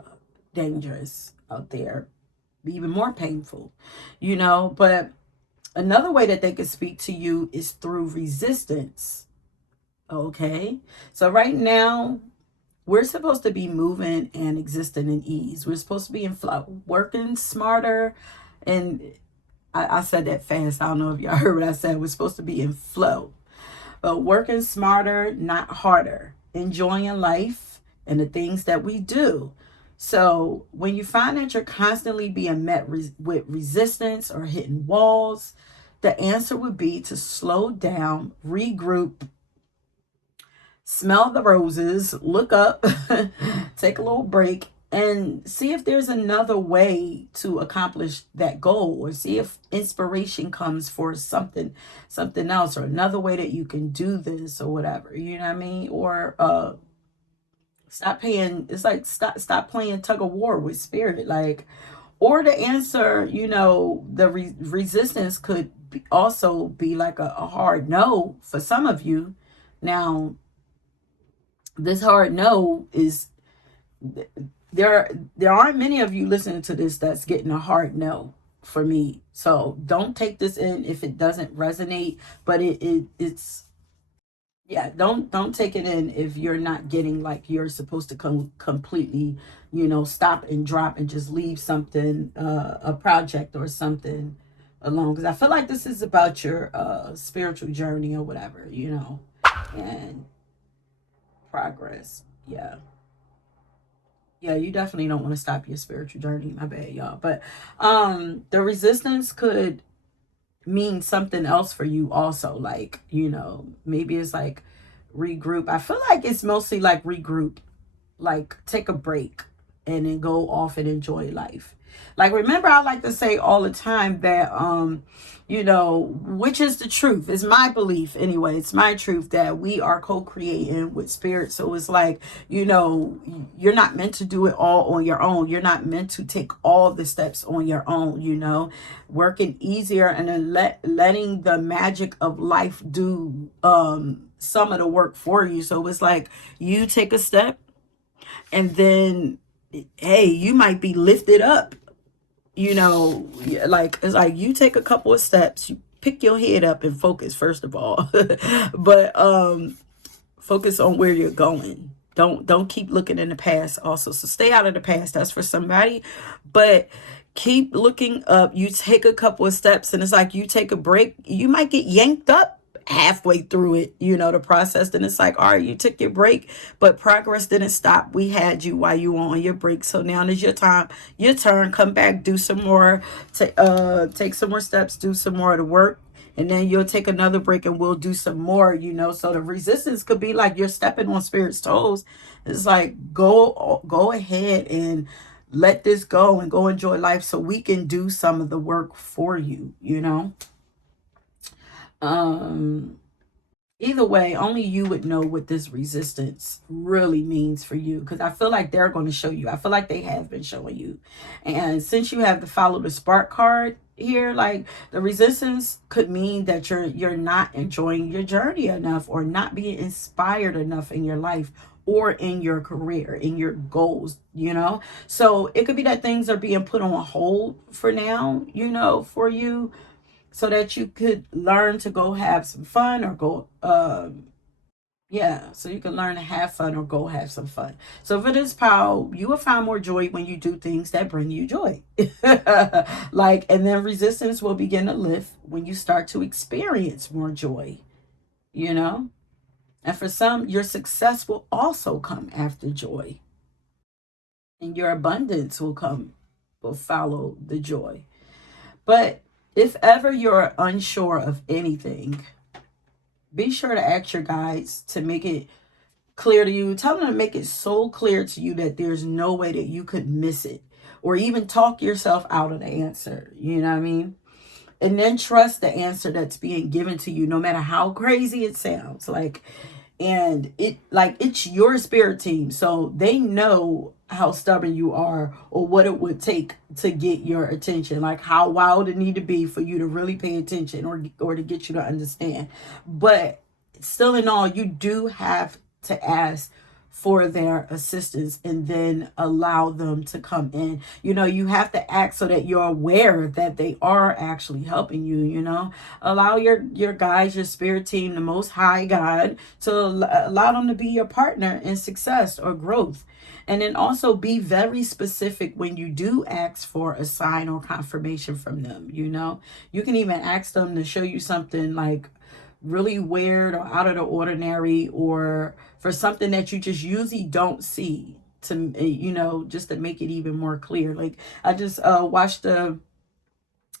dangerous out there, even more painful. But another way that they could speak to you is through resistance. Okay. So right now, we're supposed to be moving and existing in ease. We're supposed to be in flow, working smarter. And I said that fast. I don't know if y'all heard what I said. We're supposed to be in flow, but working smarter, not harder, enjoying life and the things that we do. So when you find that you're constantly being met with resistance or hitting walls, the answer would be to slow down, regroup, smell the roses, look up, take a little break, and see if there's another way to accomplish that goal, or see if inspiration comes for something else, or another way that you can do this, or whatever. You know what I mean? Or stop paying. It's like stop playing tug of war with spirit. Like, or the answer, the resistance could also be like a hard no for some of you. Now, this hard no is, there aren't many of you listening to this that's getting a hard no for me. So don't take this in if it doesn't resonate. But it's, yeah, don't take it in if you're not getting, like, you're supposed to completely, stop and drop and just leave something, a project or something alone, because I feel like this is about your spiritual journey or whatever, and progress. Yeah. Yeah, you definitely don't want to stop your spiritual journey. My bad, y'all. But the resistance could mean something else for you also. Like, maybe it's like regroup. I feel like it's mostly like regroup, like take a break and then go off and enjoy life. Like, remember, I like to say all the time that which is the truth, is my belief anyway, it's my truth, that we are co-creating with spirit. So it's like, you're not meant to do it all on your own. You're not meant to take all the steps on your own. Working easier and then letting the magic of life do some of the work for you. So it's like you take a step, and then, hey, you might be lifted up. Like, it's like you take a couple of steps, you pick your head up and focus first of all. But focus on where you're going. Don't keep looking in the past also. So stay out of the past. That's for somebody. But keep looking up. You take a couple of steps, and it's like you take a break. You might get yanked up halfway through it, the process. Then it's like, all right, you took your break, but progress didn't stop. We had you while you were on your break. So now is your time, your turn. Come back, do some more, take some more steps, do some more of the work. And then you'll take another break and we'll do some more, So the resistance could be like you're stepping on spirit's toes. It's like, go ahead and let this go and go enjoy life so we can do some of the work for you, Either way, only you would know what this resistance really means for you, because I feel like they're going to show you. I feel like they have been showing you. And since you have to follow the spark card here, like, the resistance could mean that you're not enjoying your journey enough, or not being inspired enough in your life, or in your career, in your goals, So it could be that things are being put on hold for now, for you, so that you could learn to go have some fun, or go so you can learn to have fun or go have some fun. So for this pal, you will find more joy when you do things that bring you joy. Like, and then resistance will begin to lift when you start to experience more joy, and for some, your success will also come after joy, and your abundance will follow the joy. But if ever you're unsure of anything, be sure to ask your guides to make it clear to you. Tell them to make it so clear to you that there's no way that you could miss it, or even talk yourself out of the answer. You know what I mean? And then trust the answer that's being given to you, no matter how crazy it sounds. And it's your spirit team, so they know how stubborn you are, or what it would take to get your attention, like how wild it need to be for you to really pay attention, or to get you to understand. But still, in all, you do have to ask for their assistance, and then allow them to come in. You have to act so that you're aware that they are actually helping you. Allow your guides, your spirit team, the Most High God, to allow them to be your partner in success or growth. And then also be very specific when you do ask for a sign or confirmation from them. You can even ask them to show you something like really weird or out of the ordinary, or for something that you just usually don't see, to just to make it even more clear. Like, I just watched a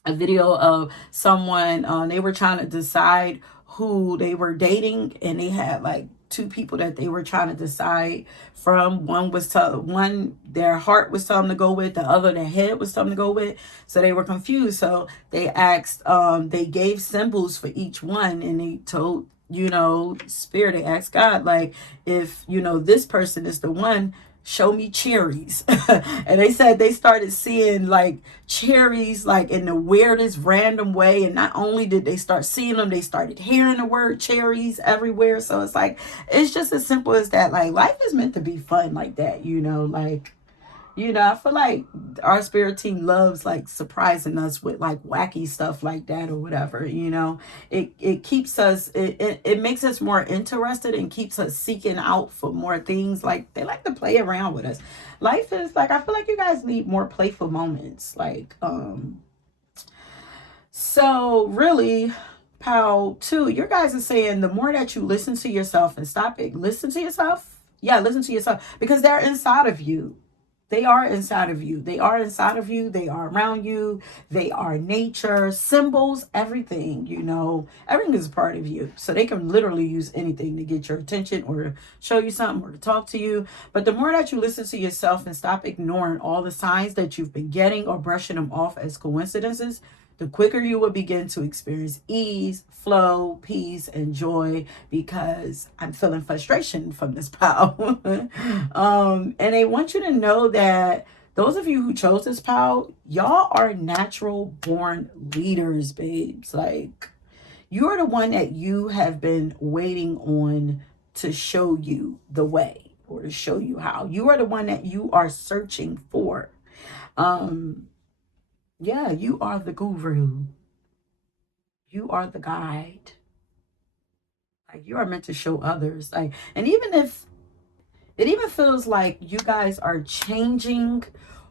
video of someone, they were trying to decide who they were dating, and they had like two people that they were trying to decide from. One their heart was telling them to go with, the other their head was telling them to go with. So they were confused. So they asked, they gave symbols for each one, and they told spirit, they asked God, like, if this person is the one, show me cherries. And they said they started seeing like cherries, like in the weirdest random way. And not only did they start seeing them, they started hearing the word cherries everywhere. So it's like, it's just as simple as that. Like, life is meant to be fun like that, I feel like our spirit team loves like surprising us with like wacky stuff like that, or whatever. It keeps us, it makes us more interested, and keeps us seeking out for more things. Like, they like to play around with us. Life is like, I feel like you guys need more playful moments. So really, pal, too, your guys are saying the more that you listen to yourself and stop it, listen to yourself. Yeah, listen to yourself, because they're inside of you. They are inside of you. They are inside of you. They are around you. They are nature, symbols, everything, you know. Everything is a part of you. So they can literally use anything to get your attention or to show you something or to talk to you. But the more that you listen to yourself and stop ignoring all the signs that you've been getting or brushing them off as coincidences, the quicker you will begin to experience ease, flow, peace, and joy, because I'm feeling frustration from this pile. And they want you to know that those of you who chose this pile, y'all are natural born leaders, babes. Like, you're the one that you have been waiting on to show you the way or to show you how. You are the one that you are searching for. Yeah, you are the guru. You are the guide. Like, you are meant to show others. Like, and even if it even feels like you guys are changing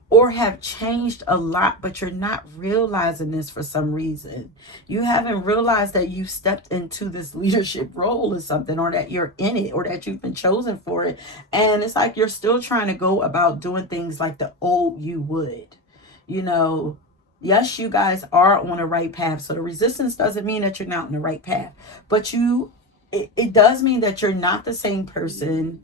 or have changed a lot, but you're not realizing this for some reason. You haven't realized that you stepped into this leadership role or something, or that you're in it, or that you've been chosen for it. And it's like you're still trying to go about doing things like the old you would, you know. Yes, you guys are on the right path. So the resistance doesn't mean that you're not on the right path, but it does mean that you're not the same person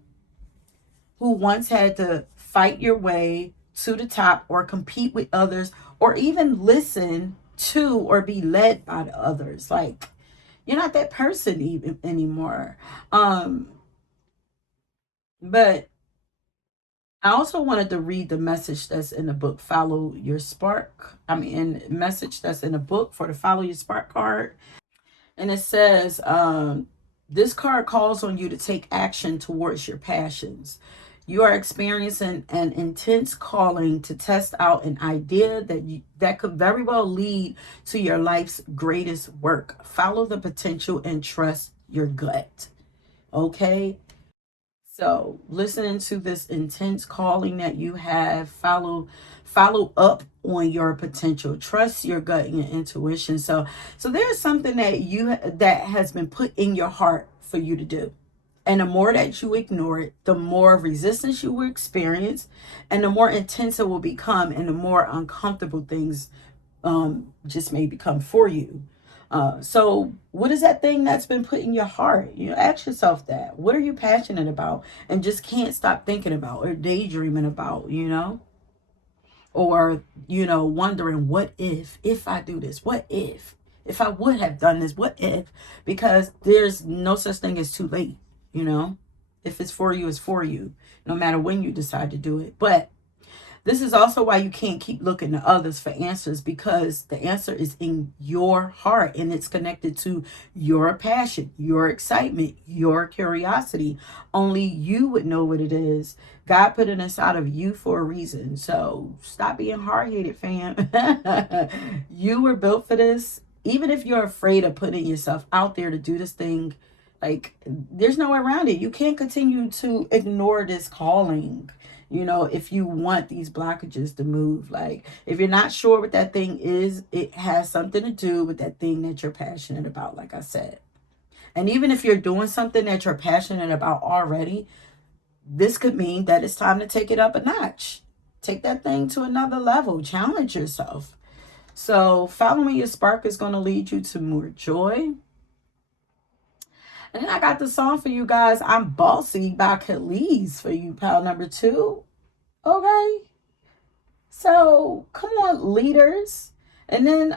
who once had to fight your way to the top or compete with others or even listen to or be led by the others. Like, you're not that person even anymore. But I also wanted to read the message that's in the book, Follow Your Spark. Message that's in the book for the Follow Your Spark card. And it says, this card calls on you to take action towards your passions. You are experiencing an intense calling to test out an idea that could very well lead to your life's greatest work. Follow the potential and trust your gut. Okay? So, listening to this intense calling that you have, follow up on your potential. Trust your gut and your intuition. So there's something that has been put in your heart for you to do. And the more that you ignore it, the more resistance you will experience, and the more intense it will become, and the more uncomfortable things just may become for you. So what is that thing that's been put in your heart? You know, ask yourself that. What are you passionate about and just can't stop thinking about or daydreaming about, you know? Or, you know, wondering, what if I do this? What if I would have done this? What if? Because there's no such thing as too late, you know? If it's for you, it's for you, no matter when you decide to do it. But this is also why you can't keep looking to others for answers, because the answer is in your heart and it's connected to your passion, your excitement, your curiosity. Only you would know what it is. God put it inside of you for a reason. So stop being hard-headed, fam. You were built for this. Even if you're afraid of putting yourself out there to do this thing, like, there's no way around it. You can't continue to ignore this calling. You know, if you want these blockages to move, like, if you're not sure what that thing is, it has something to do with that thing that you're passionate about, like I said. And even if you're doing something that you're passionate about already, this could mean that it's time to take it up a notch. Take that thing to another level. Challenge yourself. So following your spark is going to lead you to more joy. And then I got the song for you guys, I'm Bossy by Khalees, for you, pal number 2. Okay. So come on, leaders. And then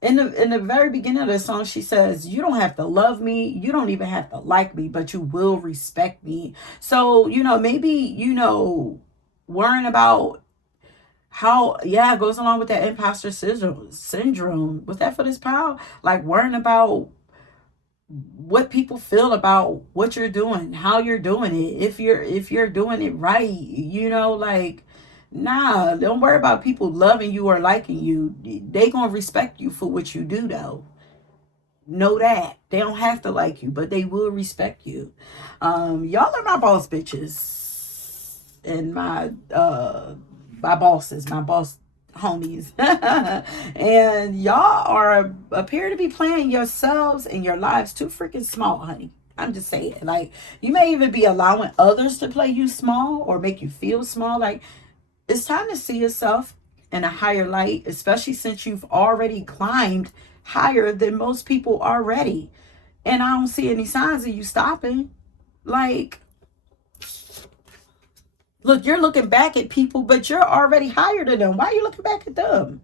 in the very beginning of the song, she says, you don't have to love me, you don't even have to like me, but you will respect me. So, you know, maybe, you know, worrying about how, yeah, it goes along with that imposter syndrome. Was that for this pal? Like, worrying about what people feel about what you're doing, how you're doing it, if you're doing it right, you know, like, nah, don't worry about people loving you or liking you. They gonna respect you for what you do, though. Know that. They don't have to like you, but they will respect you. Y'all are my boss bitches and my bosses, my boss homies. And y'all appear to be playing yourselves and your lives too freaking small, honey. I'm just saying, like, you may even be allowing others to play you small or make you feel small. Like, it's time to see yourself in a higher light, especially since you've already climbed higher than most people already. And I don't see any signs of you stopping. Like, look, you're looking back at people, but you're already higher than them. Why are you looking back at them?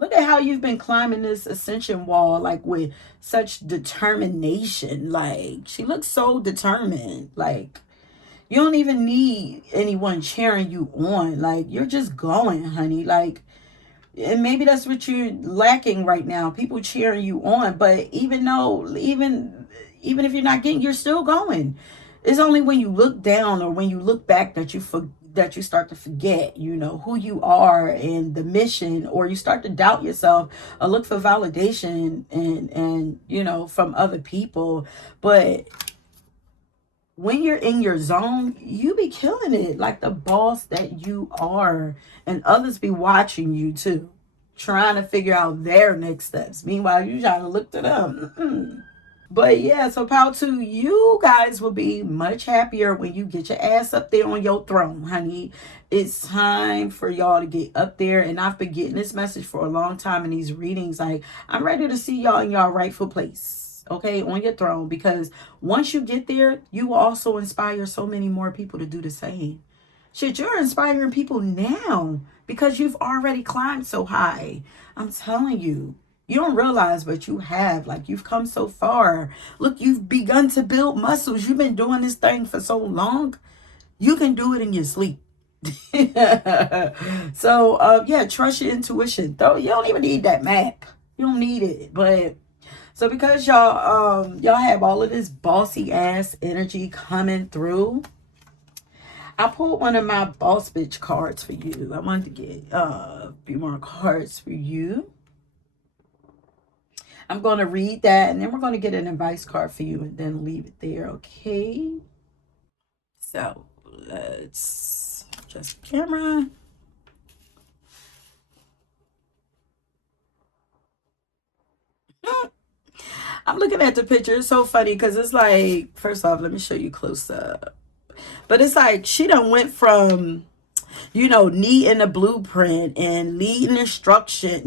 Look at how you've been climbing this ascension wall, like with such determination. Like, she looks so determined. Like, you don't even need anyone cheering you on. Like, you're just going, honey. Like, and maybe that's what you're lacking right now. People cheering you on. But even if you're not getting, you're still going. It's only when you look down or when you look back that you start to forget, who you are and the mission, or you start to doubt yourself or look for validation and from other people. But when you're in your zone, you be killing it like the boss that you are, and others be watching you too, trying to figure out their next steps. Meanwhile, you trying to look to them. But yeah, so power to you guys will be much happier when you get your ass up there on your throne, honey. It's time for y'all to get up there. And I've been getting this message for a long time in these readings. Like, I'm ready to see y'all in y'all rightful place, okay, on your throne. Because once you get there, you will also inspire so many more people to do the same. Shit, you're inspiring people now because you've already climbed so high. I'm telling you. You don't realize, but you have. Like, you've come so far. Look, you've begun to build muscles. You've been doing this thing for so long. You can do it in your sleep. So, yeah, trust your intuition. Though you don't even need that map. You don't need it. But so because y'all have all of this bossy ass energy coming through, I pulled one of my boss bitch cards for you. I wanted to get a few more cards for you. I'm going to read that, and then we're going to get an advice card for you and then leave it there, okay? So, let's adjust the camera. I'm looking at the picture. It's so funny because it's like, first off, let me show you close up. But it's like she done went from needing a blueprint and needing instruction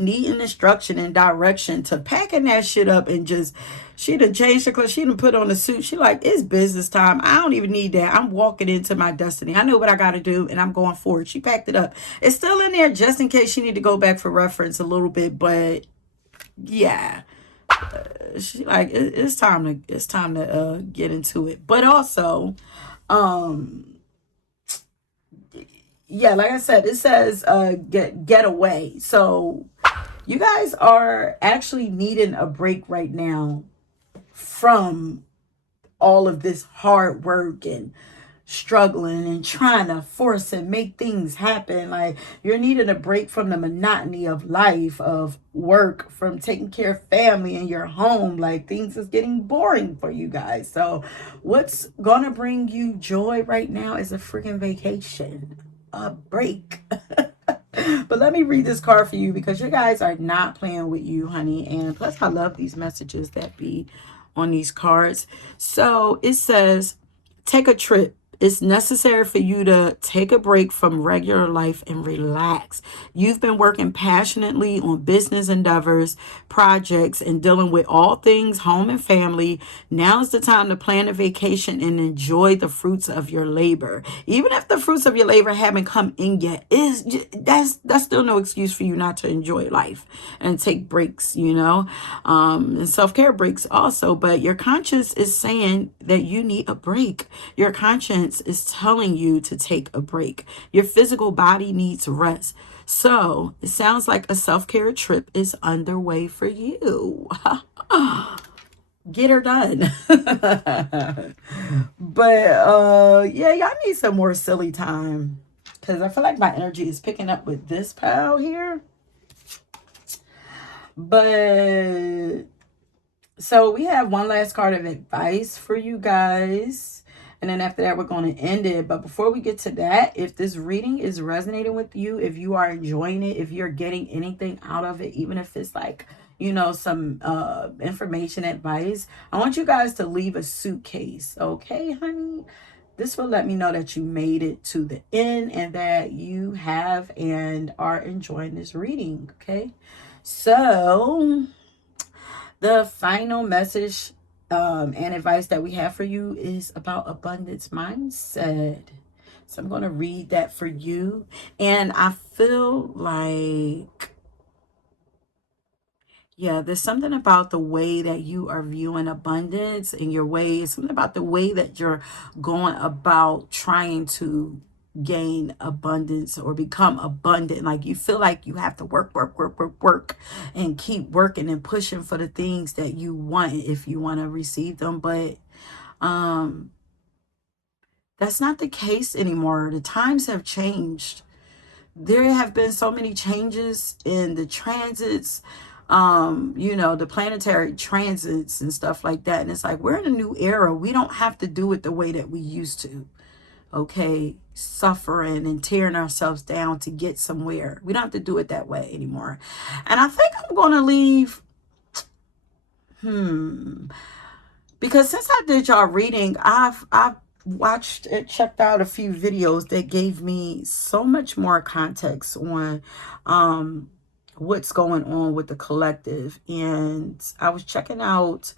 and direction to packing that shit up and just, she done changed her clothes. She done put on a suit. She like, it's business time. I don't even need that. I'm walking into my destiny. I know what I got to do and I'm going forward. She packed it up. It's still in there just in case she need to go back for reference a little bit. But yeah, she like, it's time to get into it. But also, yeah, like I said, it says get away. So you guys are actually needing a break right now from all of this hard work and struggling and trying to force and make things happen. Like, you're needing a break from the monotony of life, of work, from taking care of family and your home. Like, things is getting boring for you guys. So what's gonna bring you joy right now is a freaking vacation, a break. But let me read this card for you because you guys are not playing with you, honey. And plus, I love these messages that be on these cards. So it says, take a trip. It's necessary for you to take a break from regular life and relax. You've been working passionately on business endeavors, projects, and dealing with all things home and family. Now's the time to plan a vacation and enjoy the fruits of your labor. Even if the fruits of your labor haven't come in yet, that's still no excuse for you not to enjoy life and take breaks, and self-care breaks also. But your conscience is saying that you need a break. Your conscience is telling you to take a break. Your physical body needs rest. So it sounds like a self-care trip is underway for you. Get her done. But yeah, y'all need some more silly time because I feel like my energy is picking up with this pal here. But so we have one last card of advice for you guys. And then after that, we're going to end it. But before we get to that, if this reading is resonating with you, if you are enjoying it, if you're getting anything out of it, even if it's like, you know, some information, advice, I want you guys to leave a suitcase. Okay, honey? This will let me know that you made it to the end and that you have and are enjoying this reading. Okay, so the final message and advice that we have for you is about abundance mindset. So I'm going to read that for you. And I feel like, yeah, there's something about the way that you are viewing abundance in your ways, something about the way that you're going about trying to gain abundance or become abundant. Like you feel like you have to work and keep working and pushing for the things that you want if you want to receive them. But um that's not the case anymore. The times have changed. There have been so many changes in the transits, you know, the planetary transits and stuff like that. And it's like, we're in a new era. We don't have to do it the way that we used to. Okay, suffering and tearing ourselves down to get somewhere. We don't have to do it that way anymore. And I think I'm going to leave, because since I did y'all reading, I've watched and checked out a few videos that gave me so much more context on what's going on with the collective. And I was checking out,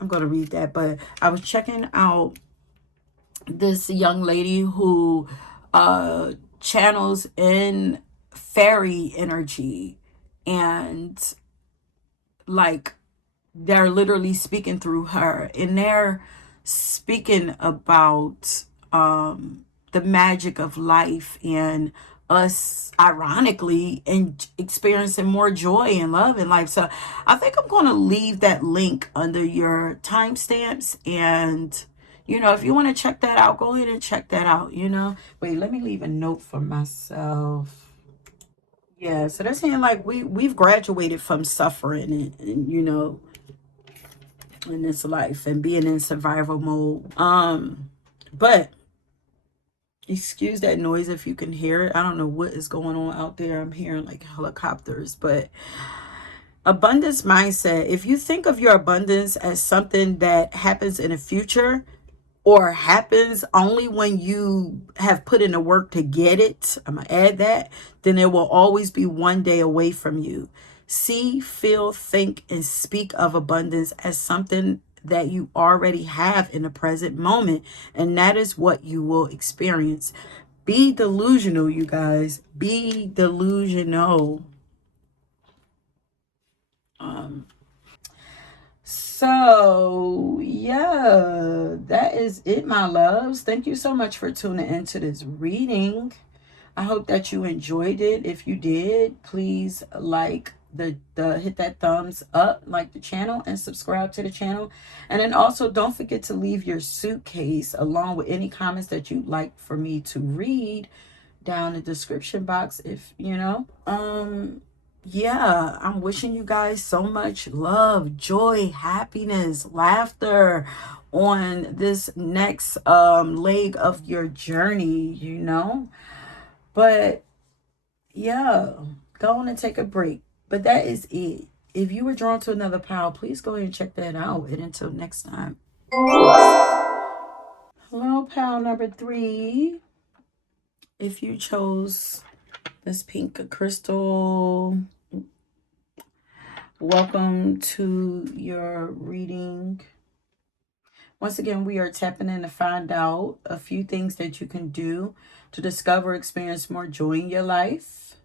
I'm going to read that, but I was checking out this young lady who channels in fairy energy, and like they're literally speaking through her, and they're speaking about the magic of life and us ironically and experiencing more joy and love in life. So I think I'm going to leave that link under your timestamps, and you know, if you want to check that out, go ahead and check that out, you know. Wait, let me leave a note for myself. Yeah, so they're saying like we've graduated from suffering and you know, in this life and being in survival mode. But excuse that noise if you can hear it. I don't know what is going on out there. I'm hearing like helicopters. But abundance mindset, if you think of your abundance as something that happens in the future or happens only when you have put in the work to get it, I'm gonna add that, then it will always be one day away from you. See, feel, think, and speak of abundance as something that you already have in the present moment, and that is what you will experience. Be delusional, you guys. Be delusional. So yeah, that is it, my loves. Thank you so much for tuning into this reading. I hope that you enjoyed it. If you did, please like the hit that thumbs up, like the channel, and subscribe to the channel. And then also don't forget to leave your suitcase along with any comments that you'd like for me to read down in the description box, if you know. Yeah, I'm wishing you guys so much love, joy, happiness, laughter on this next leg of your journey, you know. But yeah, go on and take a break. But that is it. If you were drawn to another pile, please go ahead and check that out. And until next time. Hello, pile number 3. If you chose this pink crystal, welcome to your reading. Once again, we are tapping in to find out a few things that you can do to discover, experience more joy in your life,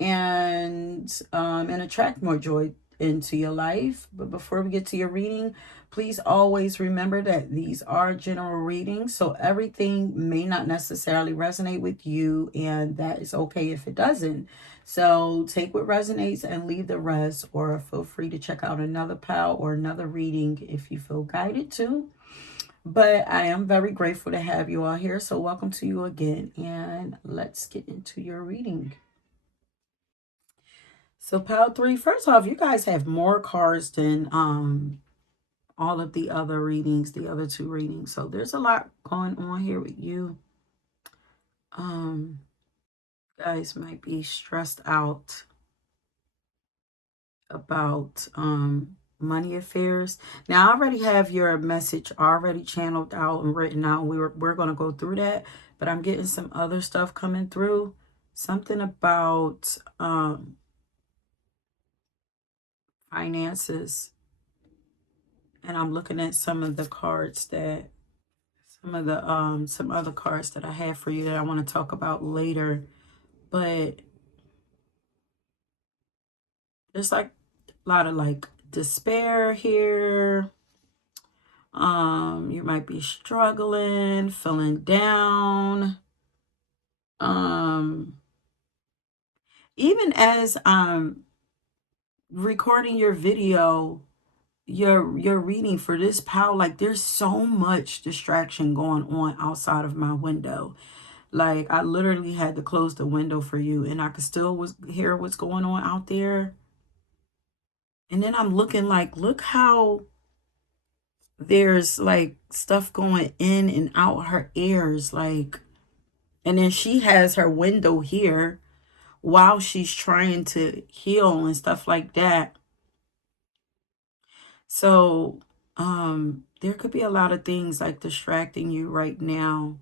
and attract more joy into your life. But before we get to your reading, please always remember that these are general readings, so everything may not necessarily resonate with you, and that is okay if it doesn't. So take what resonates and leave the rest, or feel free to check out another pile or another reading if you feel guided to. But I am very grateful to have you all here, so welcome to you again, and let's get into your reading. So pile 3, first off, you guys have more cards than all of the other readings, the other 2 readings. So there's a lot going on here with you. Guys might be stressed out about money affairs. Now, I already have your message already channeled out and written out. We're going to go through that, but I'm getting some other stuff coming through. Something about finances. And I'm looking at some of the cards that some other cards that I have for you that I want to talk about later. But there's like a lot of like despair here. You might be struggling, feeling down. Even as I'm recording your video, your reading for this pile, like there's so much distraction going on outside of my window. Like I literally had to close the window for you, and I could still hear what's going on out there. And then I'm looking like, look how there's like stuff going in and out her ears, like, and then she has her window here while she's trying to heal and stuff like that. So there could be a lot of things like distracting you right now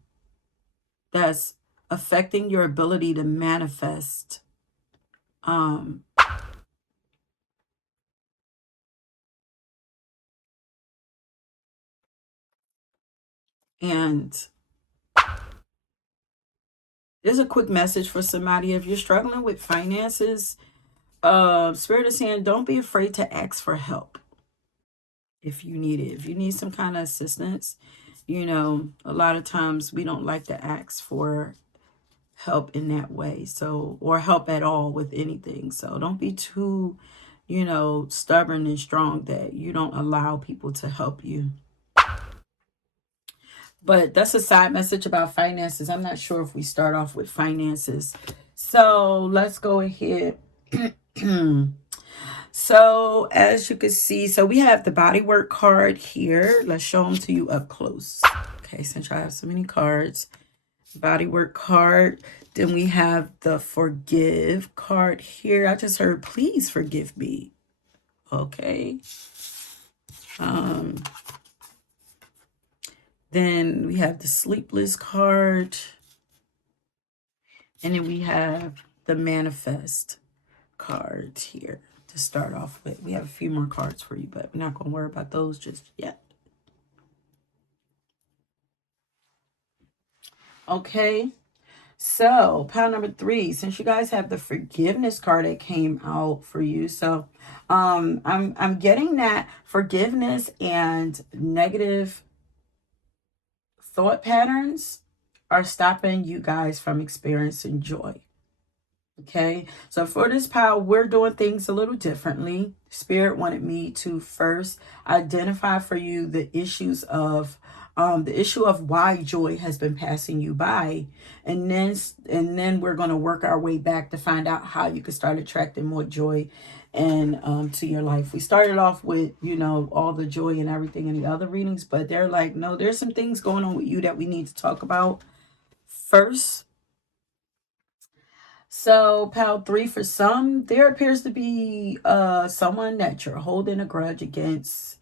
that's affecting your ability to manifest. And there's a quick message for somebody. If you're struggling with finances, Spirit is saying, don't be afraid to ask for help if you need it. If you need some kind of assistance, you know, a lot of times we don't like to ask for help in that way. So, or help at all with anything. So don't be too, you know, stubborn and strong that you don't allow people to help you. But that's a side message about finances. I'm not sure if we start off with finances. So let's go ahead. So as you can see, so we have the bodywork card here. Let's show them to you up close. Okay, since I have so many cards. Bodywork card. Then we have the forgive card here. I just heard, please forgive me. Okay. Then we have the sleepless card. And then we have the manifest card here to start off with. We have a few more cards for you, but we're not going to worry about those just yet. Okay. So pile number 3, since you guys have the forgiveness card that came out for you. So I'm getting that forgiveness and negative thought patterns are stopping you guys from experiencing joy. Okay, so for this pile, we're doing things a little differently. Spirit wanted me to first identify for you the issue of why joy has been passing you by, and then we're going to work our way back to find out how you can start attracting more joy and to your life. We started off with, you know, all the joy and everything in the other readings, but they're like, no, there's some things going on with you that we need to talk about first. So pile 3, for some, there appears to be someone that you're holding a grudge against.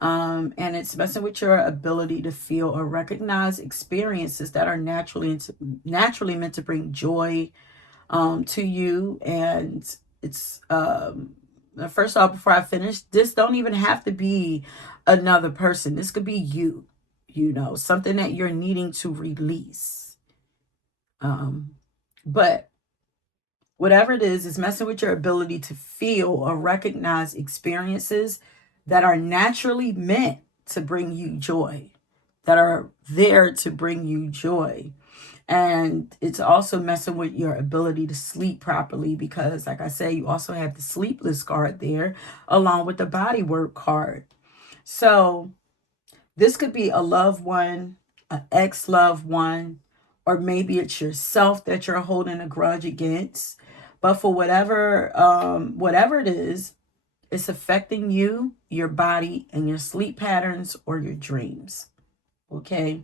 And it's messing with your ability to feel or recognize experiences that are naturally meant to bring joy to you. And it's first off, before I finish, this don't even have to be another person. This could be you, you know, something that you're needing to release. But whatever it is messing with your ability to feel or recognize experiences that are naturally meant to bring you joy, that are there to bring you joy. And it's also messing with your ability to sleep properly because, like I say, you also have the sleepless card there along with the bodywork card. So this could be a loved one, an ex-loved one, or maybe it's yourself that you're holding a grudge against. But for whatever it is, it's affecting you, your body, and your sleep patterns or your dreams. Okay.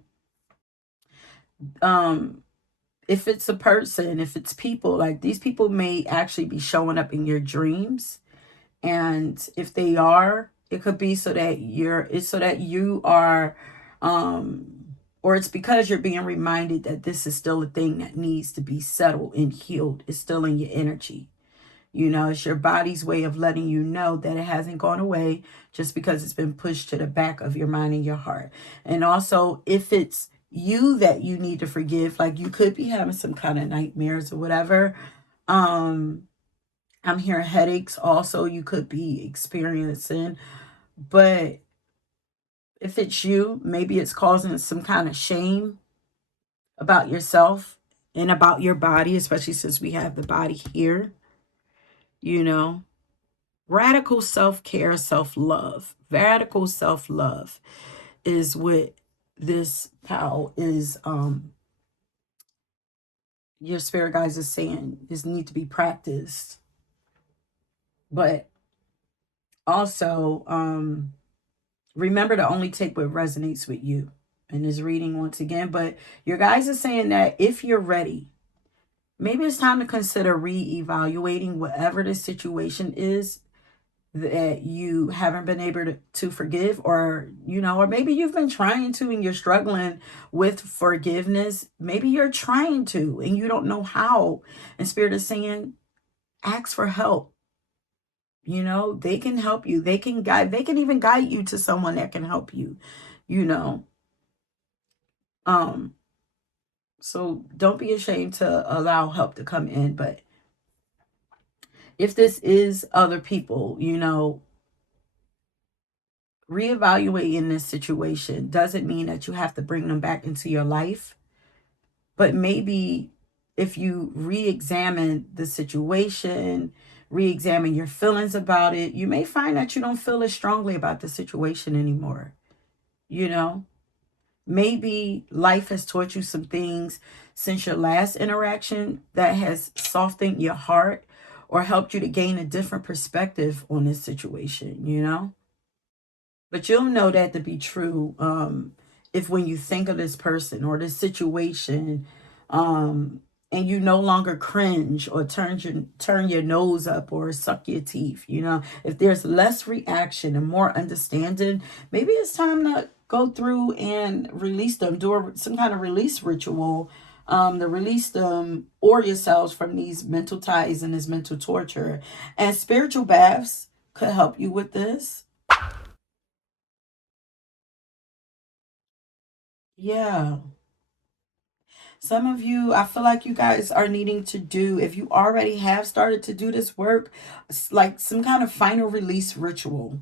If it's a person, if it's people, like these people may actually be showing up in your dreams And if they are, it could be so that you are, or it's because you're being reminded that this is still a thing that needs to be settled and healed. It's still in your energy. You know, it's your body's way of letting you know that it hasn't gone away just because it's been pushed to the back of your mind and your heart. And also, if it's you that you need to forgive, like you could be having some kind of nightmares or whatever. I'm hearing headaches also you could be experiencing. But if it's you, maybe it's causing some kind of shame about yourself and about your body, especially since we have the body here, you know. Radical self-care, self-love. Radical self-love is what this pal is, your spirit guides is saying is need to be practiced. But also, remember to only take what resonates with you in this reading once again. But your guys are saying that if you're ready, maybe it's time to consider re-evaluating whatever the situation is that you haven't been able to forgive, or, you know, or maybe you've been trying to and you're struggling with forgiveness. Maybe you're trying to and you don't know how. And Spirit is saying, ask for help. You know, they can help you. They can even guide you to someone that can help you, you know. So don't be ashamed to allow help to come in. But if this is other people, you know, reevaluating this situation doesn't mean that you have to bring them back into your life. But maybe if you re-examine the situation, re-examine your feelings about it, you may find that you don't feel as strongly about the situation anymore. You know, maybe life has taught you some things since your last interaction that has softened your heart or helped you to gain a different perspective on this situation, you know? But you'll know that to be true if when you think of this person or this situation, and you no longer cringe or turn your nose up or suck your teeth, you know, if there's less reaction and more understanding, maybe it's time to go through and release them, do some kind of release ritual, to release them or yourselves from these mental ties and this mental torture. And spiritual baths could help you with this. Yeah. Some of you, I feel like you guys are needing to do, if you already have started to do this work, like some kind of final release ritual.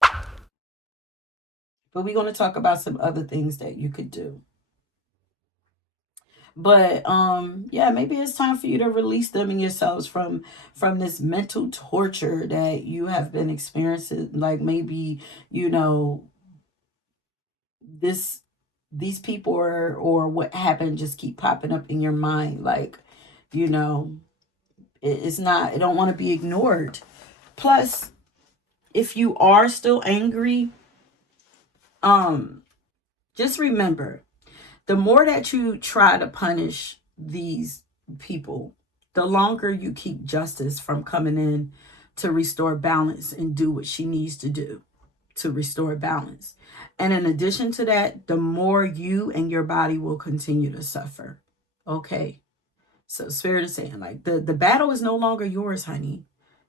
But we're going to talk about some other things that you could do. But yeah, maybe it's time for you to release them and yourselves from this mental torture that you have been experiencing. Like maybe, you know, these people or what happened just keep popping up in your mind. Like, you know, it's not, it don't want to be ignored. Plus, if you are still angry, just remember, the more that you try to punish these people, the longer you keep justice from coming in to restore balance and do what she needs to do to restore balance. And in addition to that, the more you and your body will continue to suffer. Okay. So Spirit is saying, like, the battle is no longer yours, honey.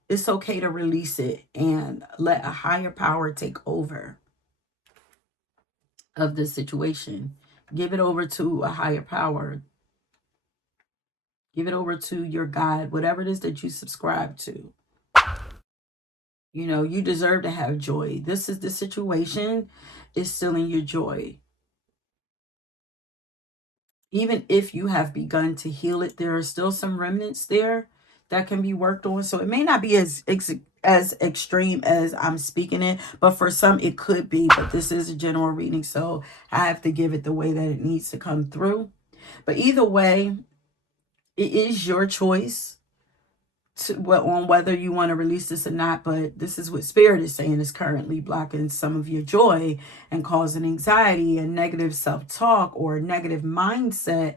It's okay to release it and let a higher power take over of the situation. Give it over to a higher power. Give it over to your God, whatever it is that you subscribe to. You know, you deserve to have joy. This is the situation. It's still in your joy. Even if you have begun to heal it, there are still some remnants there that can be worked on. So it may not be as extreme as I'm speaking it, but for some it could be. But this is a general reading, so I have to give it the way that it needs to come through. But either way, it is your choice on whether you want to release this or not. But this is what Spirit is saying is currently blocking some of your joy and causing anxiety and negative self-talk or negative mindset.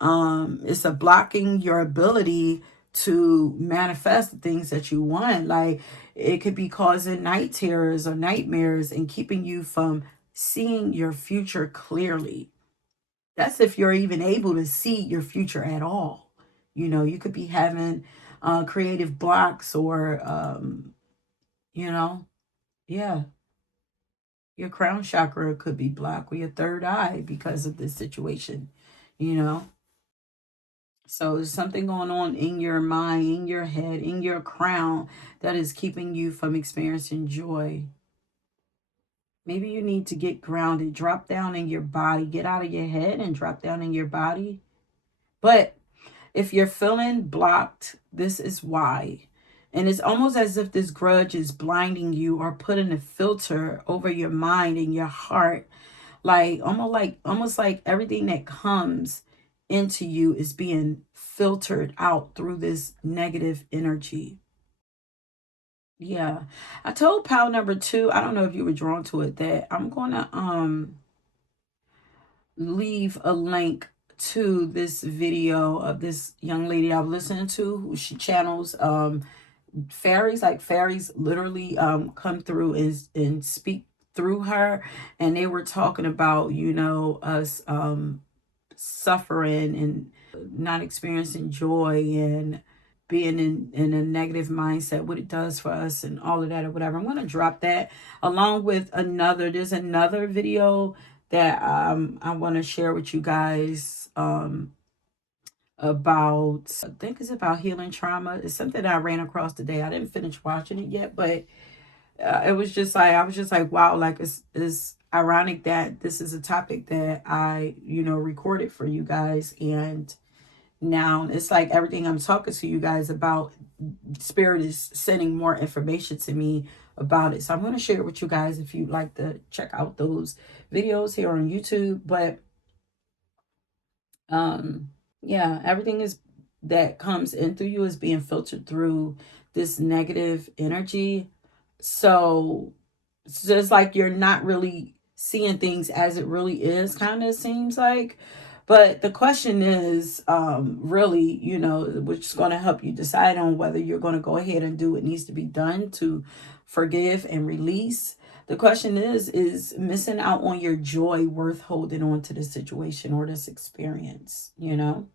It's a blocking your ability to manifest the things that you want. Like, it could be causing night terrors or nightmares and keeping you from seeing your future clearly. That's if you're even able to see your future at all. You know, you could be having creative blocks, or, you know, yeah, your crown chakra could be blocked, or your third eye, because of this situation, you know. So there's something going on in your mind, in your head, in your crown, that is keeping you from experiencing joy. Maybe you need to get grounded, drop down in your body, get out of your head and drop down in your body. But if you're feeling blocked, this is why. And it's almost as if this grudge is blinding you, or putting a filter over your mind and your heart. Almost like everything that comes into you is being filtered out through this negative energy. Yeah. I told pal number 2, I don't know if you were drawn to it, that I'm gonna leave a link to this video of this young lady I've listened to, who she channels fairies. Like, fairies literally come through and speak through her. And they were talking about, you know, us suffering and not experiencing joy, and being in a negative mindset, what it does for us and all of that, or whatever. I'm going to drop that along with there's another video that I want to share with you guys about, I think it's about healing trauma. It's something that I ran across today. I didn't finish watching it yet, but it was just like, I was just like, wow, like, it's ironic that this is a topic that I, you know, recorded for you guys. And now it's like everything I'm talking to you guys about, Spirit is sending more information to me about it. So I'm going to share it with you guys if you'd like to check out those videos here on YouTube. But yeah, everything is that comes in through you is being filtered through this negative energy. So it's just like you're not really seeing things as it really is, kind of seems like. But the question is, really, you know, which is going to help you decide on whether you're going to go ahead and do what needs to be done to forgive and release. The question is missing out on your joy worth holding on to this situation or this experience, you know?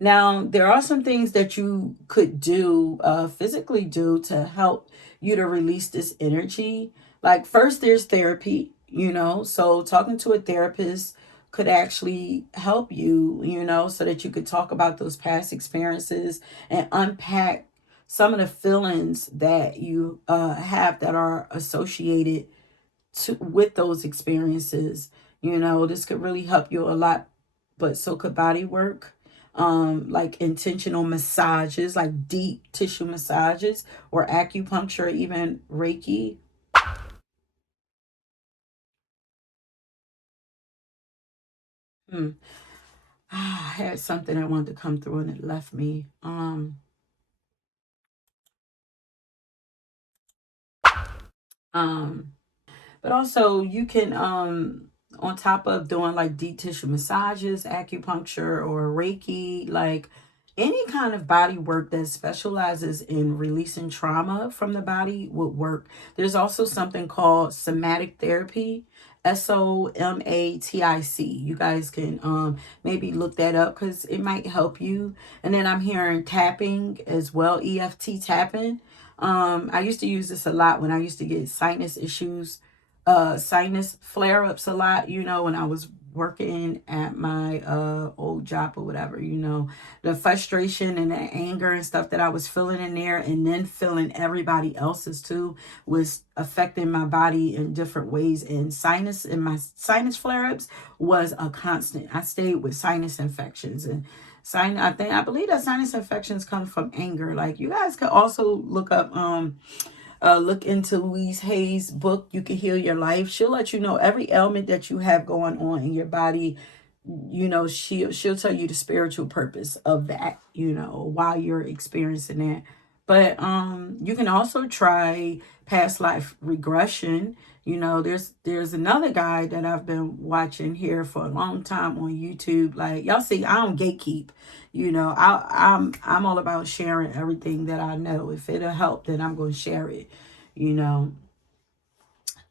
Now, there are some things that you could do, physically do, to help you to release this energy. Like, first, there's therapy, you know, so talking to a therapist could actually help you, you know, so that you could talk about those past experiences and unpack some of the feelings that you have that are associated with those experiences. You know, this could really help you a lot. But so could body work, like intentional massages, like deep tissue massages, or acupuncture, even Reiki. Hmm. I had something I wanted to come through and it left me. Um, But also you can, on top of doing like deep tissue massages, acupuncture, or Reiki, like any kind of body work that specializes in releasing trauma from the body would work. There's also something called somatic therapy, SOMATIC. You guys can maybe look that up because it might help you. And then I'm hearing tapping as well, EFT tapping. I used to use this a lot when I used to get sinus issues, sinus flare-ups a lot, you know, when I was working at my old job or whatever, you know, the frustration and the anger and stuff that I was feeling in there, and then feeling everybody else's too, was affecting my body in different ways. And my sinus flare-ups was a constant. I stayed with sinus infections, and I believe that sinus infections come from anger. Like, you guys could also look into Louise Hay's book, You Can Heal Your Life. She'll let you know every ailment that you have going on in your body. You know, she'll tell you the spiritual purpose of that, you know, while you're experiencing that. But you can also try past life regression. You know, there's another guy that I've been watching here for a long time on YouTube. Like, y'all see, I don't gatekeep. You know, I'm all about sharing everything that I know. If it'll help, then I'm going to share it. You know,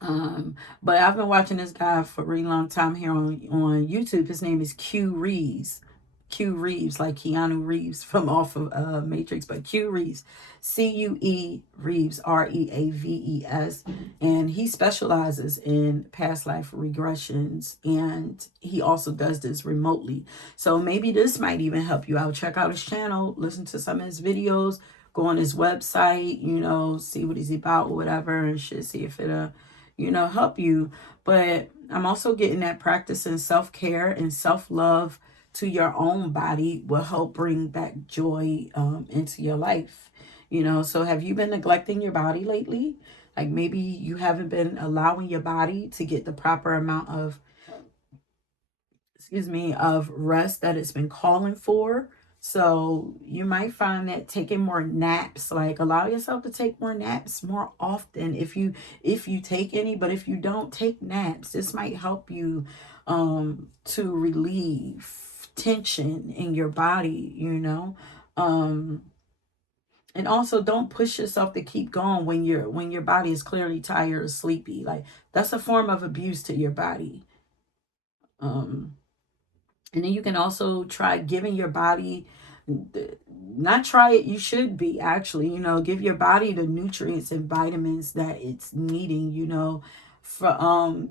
but I've been watching this guy for a really long time here on YouTube. His name is Q Reeves. Q Reeves, like Keanu Reeves from off of Matrix, but Q Reeves, C-U-E Reeves, R-E-A-V-E-S, and he specializes in past life regressions, and he also does this remotely. So maybe this might even help you out. Check out his channel, listen to some of his videos, go on his website, you know, see what he's about or whatever, and shit, see if it'll, you know, help you. But I'm also getting that practicing self-care and self-love to your own body will help bring back joy into your life. You know, so have you been neglecting your body lately? Like maybe you haven't been allowing your body to get the proper amount of, of rest that it's been calling for. So you might find that taking more naps, like allow yourself to take more naps more often if you take any. But if you don't take naps, this might help you to relieve tension in your body, you know. And also don't push yourself to keep going when your body is clearly tired or sleepy. Like that's a form of abuse to your body. And then you can also try giving your body, not try it, you should be actually, you know, give your body the nutrients and vitamins that it's needing, you know, for,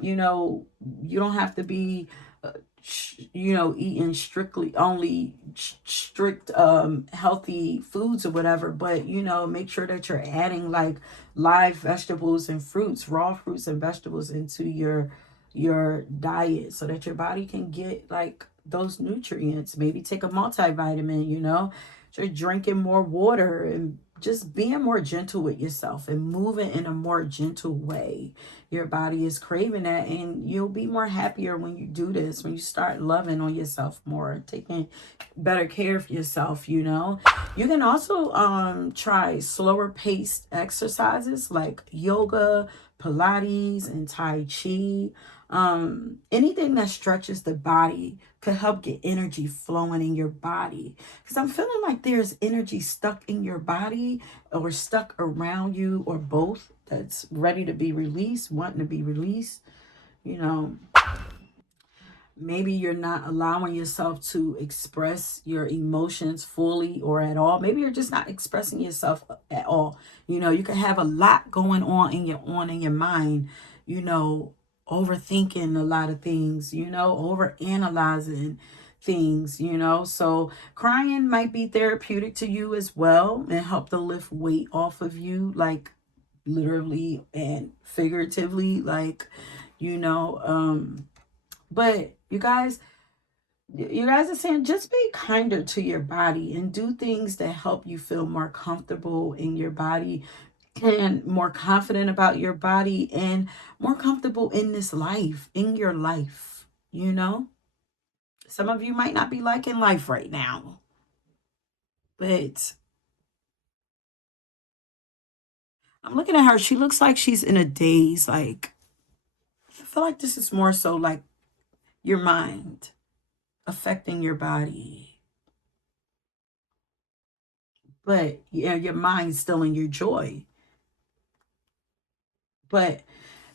you know, you don't have to be, you know, eating strictly only strict healthy foods or whatever, but you know, make sure that you're adding like live vegetables and fruits, raw fruits and vegetables into your diet so that your body can get like those nutrients. Maybe take a multivitamin, you know, you're drinking more water and just being more gentle with yourself and moving in a more gentle way. Your body is craving that, and you'll be more happier when you do this, when you start loving on yourself more, taking better care of yourself, you know. You can also try slower paced exercises like yoga, Pilates, and Tai Chi. Anything that stretches the body could help get energy flowing in your body, because I'm feeling like there's energy stuck in your body or stuck around you or both that's ready to be released, wanting to be released. You know, maybe you're not allowing yourself to express your emotions fully or at all. Maybe you're just not expressing yourself at all. You know, you can have a lot going on in your mind, you know, overthinking a lot of things, you know, over analyzing things, you know. So crying might be therapeutic to you as well and help to lift weight off of you, like literally and figuratively, like, you know. But you guys are saying just be kinder to your body and do things that help you feel more comfortable in your body and more confident about your body and more comfortable in this life, in your life, you know. Some of you might not be liking life right now, but I'm looking at her. She looks like she's in a daze. Like, I feel like this is more so like your mind affecting your body. But yeah, your mind's still in your joy. But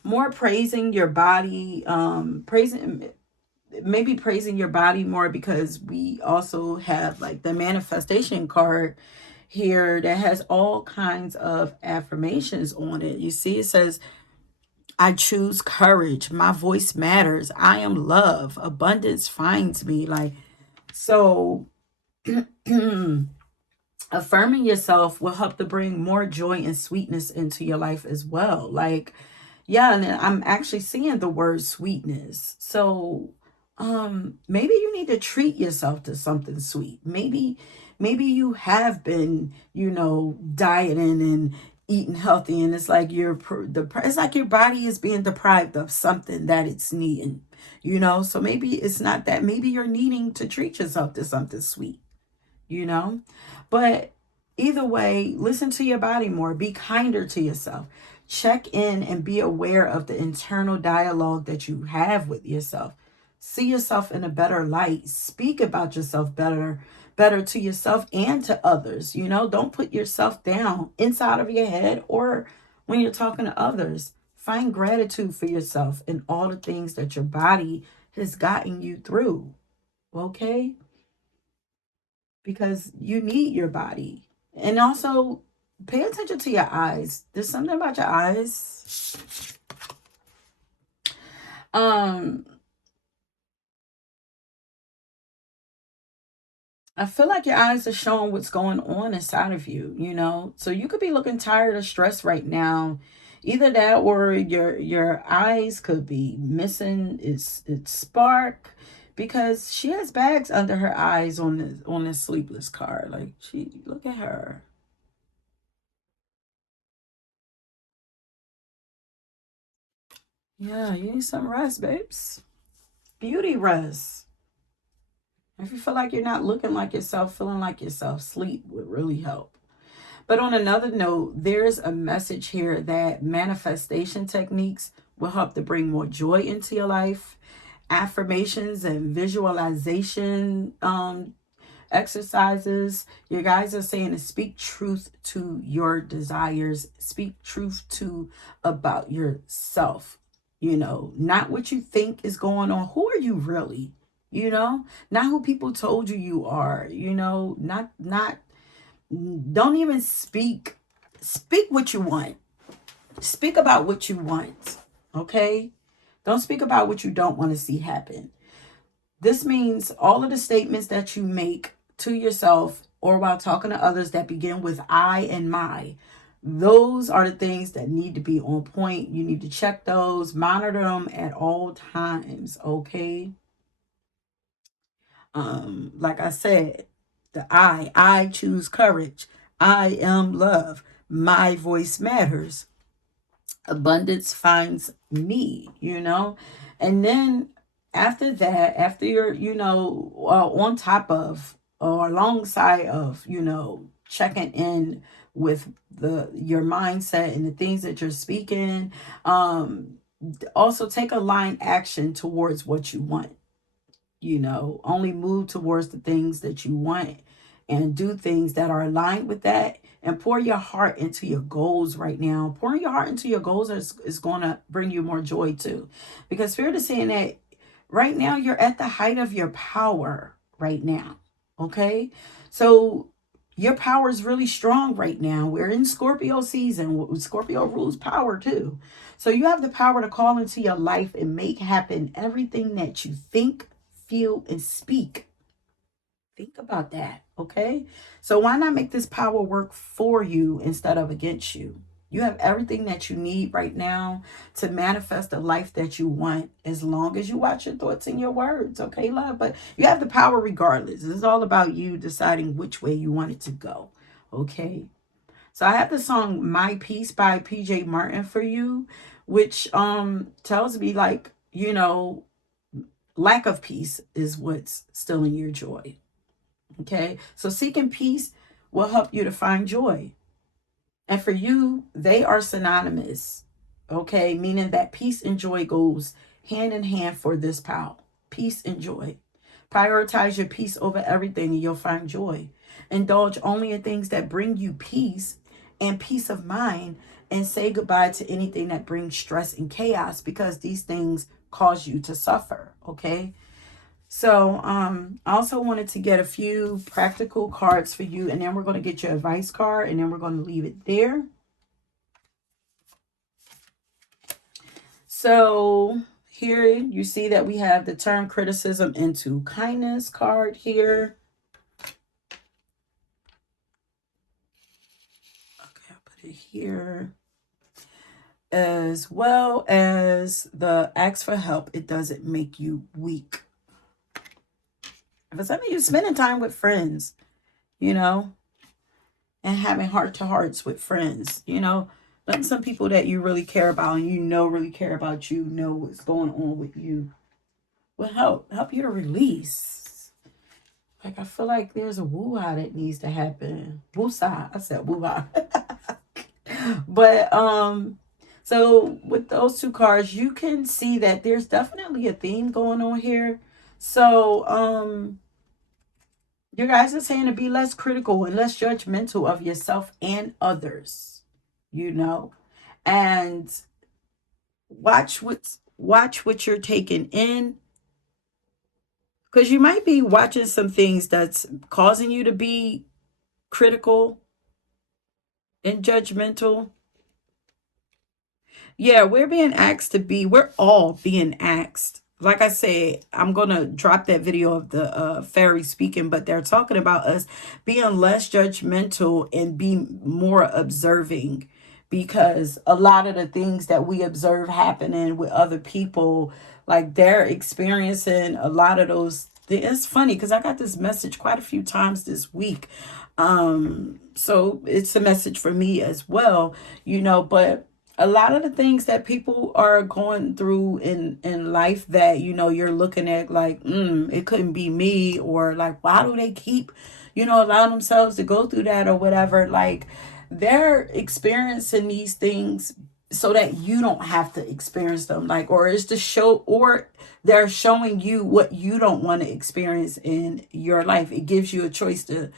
more praising your body, maybe praising your body more, because we also have like the manifestation card here that has all kinds of affirmations on it. You see, it says, I choose courage. My voice matters. I am love. Abundance finds me. Like, so affirming yourself will help to bring more joy and sweetness into your life as well. Like, yeah, and I'm actually seeing the word sweetness. So maybe you need to treat yourself to something sweet. Maybe you have been, you know, dieting and eating healthy, and it's like it's like your body is being deprived of something that it's needing, you know. So maybe it's not that. Maybe you're needing to treat yourself to something sweet, you know. But Either way, listen to your body more. Be kinder to yourself. Check in and be aware of the internal dialogue that you have with yourself. See yourself in a better light. Speak about yourself better to yourself and to others. You know, don't put yourself down inside of your head or when you're talking to others. Find gratitude for yourself and all the things that your body has gotten you through. Okay? Because you need your body. And also pay attention to your eyes. There's something about your eyes. I feel like your eyes are showing what's going on inside of you, you know? So you could be looking tired or stressed right now. Either that or your eyes could be missing its spark, because she has bags under her eyes on this sleepless card. Like, she, look at her. Yeah, you need some rest, babes. Beauty rest. If you feel like you're not looking like yourself, feeling like yourself, sleep would really help. But on another note, there's a message here that manifestation techniques will help to bring more joy into your life. Affirmations and visualization exercises. You guys are saying to speak truth to your desires. Speak truth to about yourself. You know, not what you think is going on. Who are you really? You know, not who people told you you are. You know, not. Don't even speak. Speak what you want. Speak about what you want. Okay. Don't speak about what you don't want to see happen. This means all of the statements that you make to yourself or while talking to others that begin with I and my, those are the things that need to be on point. You need to check those, monitor them at all times, okay? Like I said, the I choose courage. I am love. My voice matters. Abundance finds me, you know? And then after that, after you're, you know, on top of or alongside of, you know, checking in with your mindset and the things that you're speaking, also take aligned action towards what you want. You know, only move towards the things that you want and do things that are aligned with that, and pour your heart into your goals right now. Pouring your heart into your goals is going to bring you more joy too, because Spirit is saying that right now you're at the height of your power right now. Okay, so your power is really strong right now. We're in Scorpio season. Scorpio rules power too. So you have the power to call into your life and make happen everything that you think, feel, and speak. Think about that, okay? So why not make this power work for you instead of against you? You have everything that you need right now to manifest the life that you want, as long as you watch your thoughts and your words, okay, love? But you have the power regardless. It's all about you deciding which way you want it to go, okay? So I have the song My Peace by PJ Martin for you, which tells me, like, you know, lack of peace is what's stealing your joy. Okay, so seeking peace will help you to find joy. And for you, they are synonymous. Okay, meaning that peace and joy goes hand in hand for this pal. Peace and joy. Prioritize your peace over everything and you'll find joy. Indulge only in things that bring you peace and peace of mind, and say goodbye to anything that brings stress and chaos, because these things cause you to suffer. Okay, so I also wanted to get a few practical cards for you, and then we're going to get your advice card, and then we're going to leave it there. So here you see that we have the turn criticism into kindness card here. Okay, I'll put it here. As well as the ask for help. It doesn't make you weak. If it's something you're spending time with friends, you know, and having heart-to-hearts with friends, you know, letting some people that you really care about and you know really care about you know what's going on with you will help you to release. Like, I feel like there's a woo-ha that needs to happen. Woo-sa. I said woo-ha. But, so with those two cards, you can see that there's definitely a theme going on here. So, your guys are saying to be less critical and less judgmental of yourself and others, you know, and watch what you're taking in, because you might be watching some things that's causing you to be critical and judgmental. Yeah, we're all being asked. Like I said, I'm going to drop that video of the fairy speaking, but they're talking about us being less judgmental and be more observing, because a lot of the things that we observe happening with other people, like they're experiencing a lot of those. It's funny because I got this message quite a few times this week. So it's a message for me as well, but a lot of the things that people are going through in life that you're looking at like it couldn't be me, or like why do they keep allowing themselves to go through that or whatever, like they're experiencing these things so that you don't have to experience them, like, or it's to show, or they're showing you what you don't want to experience in your life. It gives you a choice to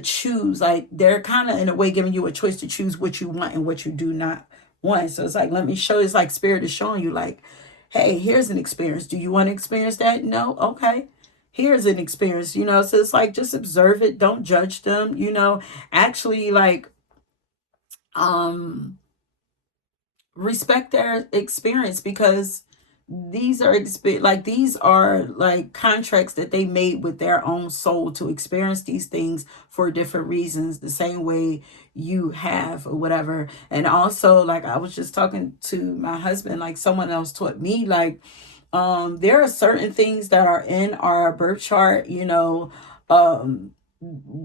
choose. Like they're kind of in a way giving you a choice to choose what you want and what you do not want. So it's like, let me show. It's like spirit is showing you like, hey, here's an experience. Do you want to experience that? No. Okay, here's an experience. So it's like, just observe it, don't judge them. Actually, like um respect their experience, because these are like contracts that they made with their own soul to experience these things for different reasons, the same way you have or whatever. And also, like I was just talking to my husband, like someone else taught me, like there are certain things that are in our birth chart, um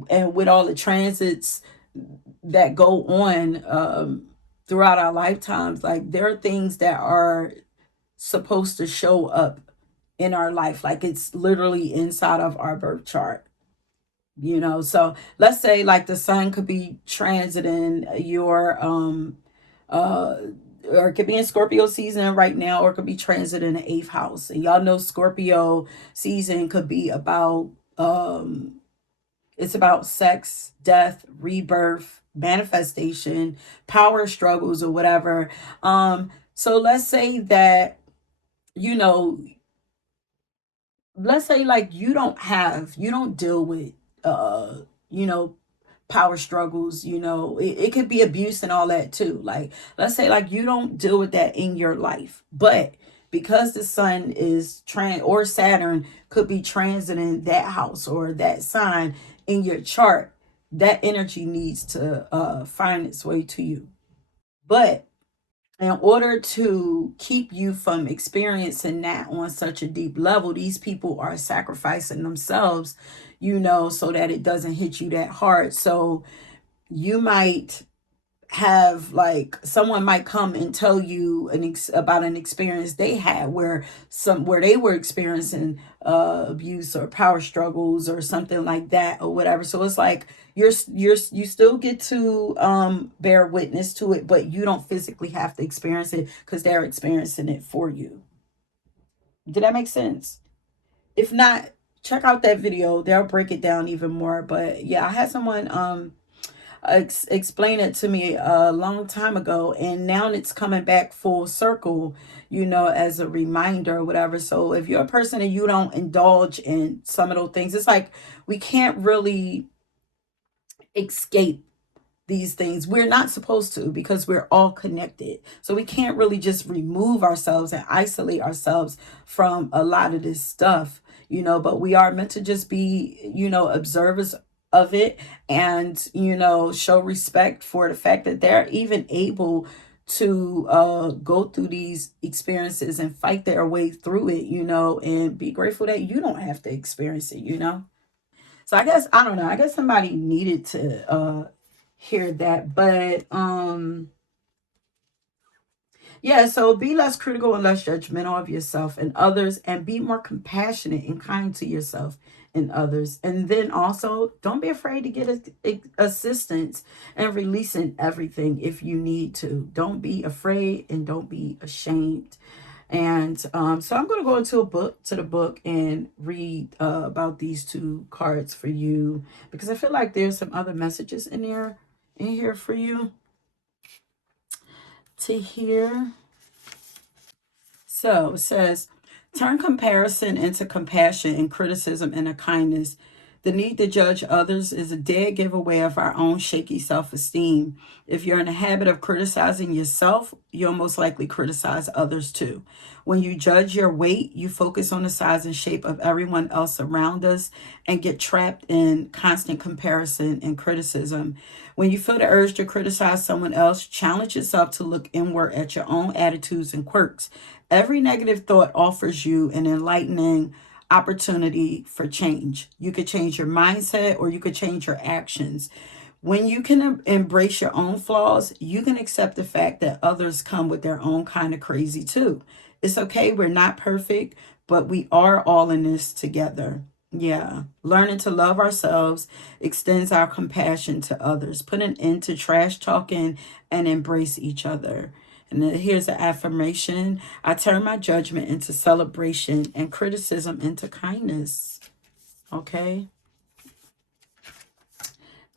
and with all the transits that go on throughout our lifetimes, like there are things that are supposed to show up in our life, like it's literally inside of our birth chart. So let's say like the sun could be transiting your uh or it could be in Scorpio season right now, or it could be transit in the eighth house. And y'all know Scorpio season could be about it's about sex, death, rebirth, manifestation, power struggles, or whatever. So let's say that, you know, let's say like you don't deal with you know, power struggles, it could be abuse and all that too. Like, let's say like you don't deal with that in your life, but because the sun is or Saturn could be transiting that house or that sign in your chart, that energy needs to find its way to you. But in order to keep you from experiencing that on such a deep level, these people are sacrificing themselves, so that it doesn't hit you that hard. So you might have, like, someone might come and tell you about an experience they had where they were experiencing abuse or power struggles or something like that or whatever. So it's like you still get to bear witness to it, but you don't physically have to experience it because they're experiencing it for you. Did that make sense? If not, check out that video, they'll break it down even more. But yeah, I had someone explain it to me a long time ago, and now it's coming back full circle, as a reminder or whatever. So if you're a person and you don't indulge in some of those things, it's like we can't really escape these things. We're not supposed to, because we're all connected. So we can't really just remove ourselves and isolate ourselves from a lot of this stuff, but we are meant to just be, observers of it, and, show respect for the fact that they're even able to go through these experiences and fight their way through it, and be grateful that you don't have to experience it. So I guess, I don't know, I guess somebody needed to hear that. But yeah, so be less critical and less judgmental of yourself and others, and be more compassionate and kind to yourself in others. And then also, don't be afraid to get assistance and releasing everything if you need to. Don't be afraid and don't be ashamed. And so I'm going to go to the book and read about these two cards for you, because I feel like there's some other messages in here for you to hear. So it says, turn comparison into compassion and criticism into kindness. The need to judge others is a dead giveaway of our own shaky self-esteem. If you're in the habit of criticizing yourself, you'll most likely criticize others too. When you judge your weight, you focus on the size and shape of everyone else around us and get trapped in constant comparison and criticism. When you feel the urge to criticize someone else, challenge yourself to look inward at your own attitudes and quirks. Every negative thought offers you an enlightening opportunity for change. You could change your mindset or you could change your actions. When you can embrace your own flaws, you can accept the fact that others come with their own kind of crazy too. It's okay, we're not perfect, but we are all in this together. Yeah, learning to love ourselves extends our compassion to others. Put an end to trash talking and embrace each other. And then here's an affirmation. I turn my judgment into celebration and criticism into kindness. Okay.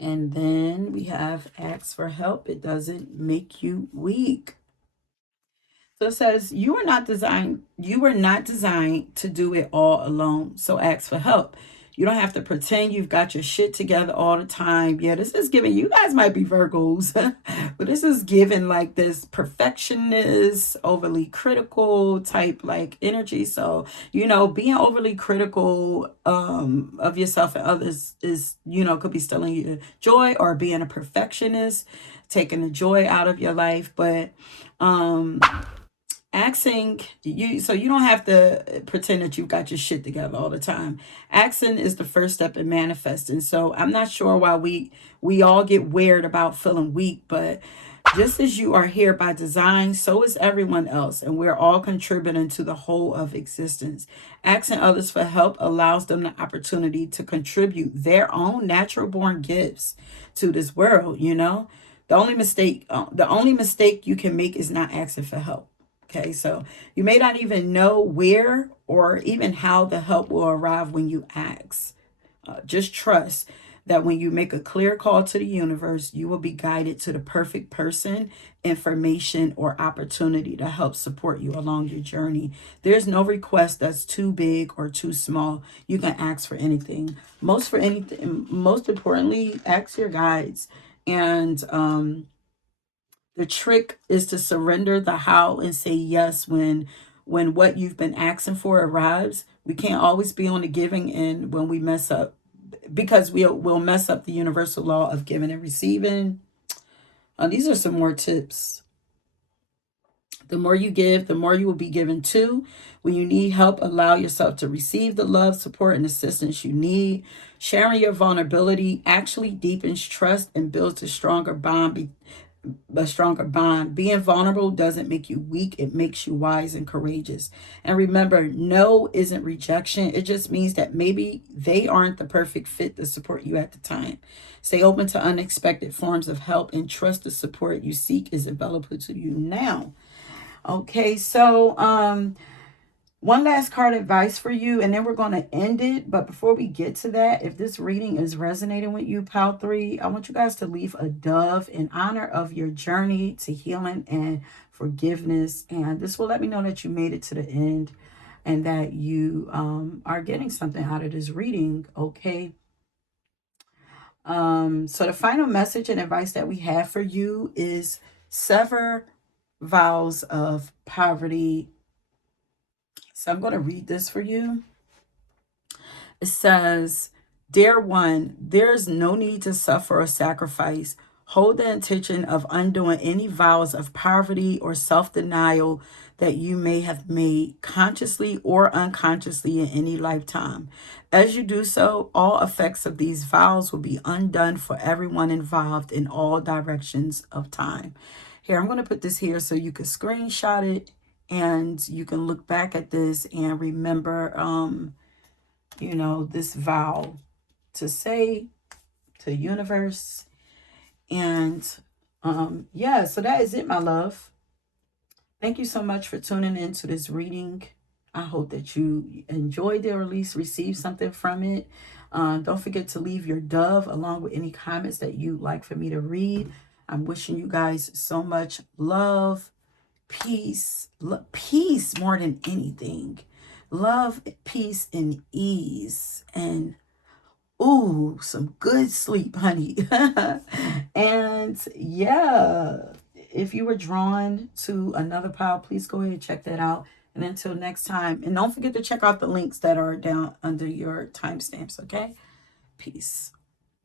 And then we have ask for help. It doesn't make you weak. So it says, you were not designed to do it all alone. So ask for help. You don't have to pretend you've got your shit together all the time. Yeah, this is giving, you guys might be Virgos, but this is giving like this perfectionist, overly critical type like energy. So, being overly critical of yourself and others is, could be stealing your joy, or being a perfectionist, taking the joy out of your life. But asking you, so you don't have to pretend that you've got your shit together all the time. Asking is the first step in manifesting. So I'm not sure why we all get weird about feeling weak, but just as you are here by design, so is everyone else, and we're all contributing to the whole of existence. Asking others for help allows them the opportunity to contribute their own natural born gifts to this world. The only mistake you can make is not asking for help. Okay, so you may not even know where or even how the help will arrive when you ask. Just trust that when you make a clear call to the universe, you will be guided to the perfect person, information, or opportunity to help support you along your journey. There's no request that's too big or too small. You can ask for anything. Most importantly, ask your guides. And the trick is to surrender the how and say yes when what you've been asking for arrives. We can't always be on the giving end when we mess up, because we'll mess up the universal law of giving and receiving. These are some more tips. The more you give, the more you will be given to. When you need help, allow yourself to receive the love, support, and assistance you need. Sharing your vulnerability actually deepens trust and builds a stronger bond. Being vulnerable doesn't make you weak. It makes you wise and courageous. And remember, no isn't rejection. It just means that maybe they aren't the perfect fit to support you at the time. Stay open to unexpected forms of help and trust the support you seek is available to you now. Okay, so one last card advice for you, and then we're going to end it. But before we get to that, if this reading is resonating with you, Pal 3, I want you guys to leave a dove in honor of your journey to healing and forgiveness. And this will let me know that you made it to the end and that you are getting something out of this reading, okay? So the final message and advice that we have for you is sever vows of poverty. So I'm going to read this for you. It says, Dear one, there is no need to suffer or sacrifice. Hold the intention of undoing any vows of poverty or self-denial that you may have made consciously or unconsciously in any lifetime. As you do so, all effects of these vows will be undone for everyone involved in all directions of time. Here, I'm going to put this here so you can screenshot it and you can look back at this and remember you know, this vow to say to the universe. And yeah, so that is it, my love. Thank you so much for tuning into this reading. I hope that you enjoyed it or at least received something from it. Don't forget to leave your dove along with any comments that you'd like for me to read. I'm wishing you guys so much love, peace, peace more than anything. Love, peace, and ease. And ooh, some good sleep, honey. And yeah, if you were drawn to another pile, please go ahead and check that out. And until next time, and don't forget to check out the links that are down under your timestamps, okay? Peace.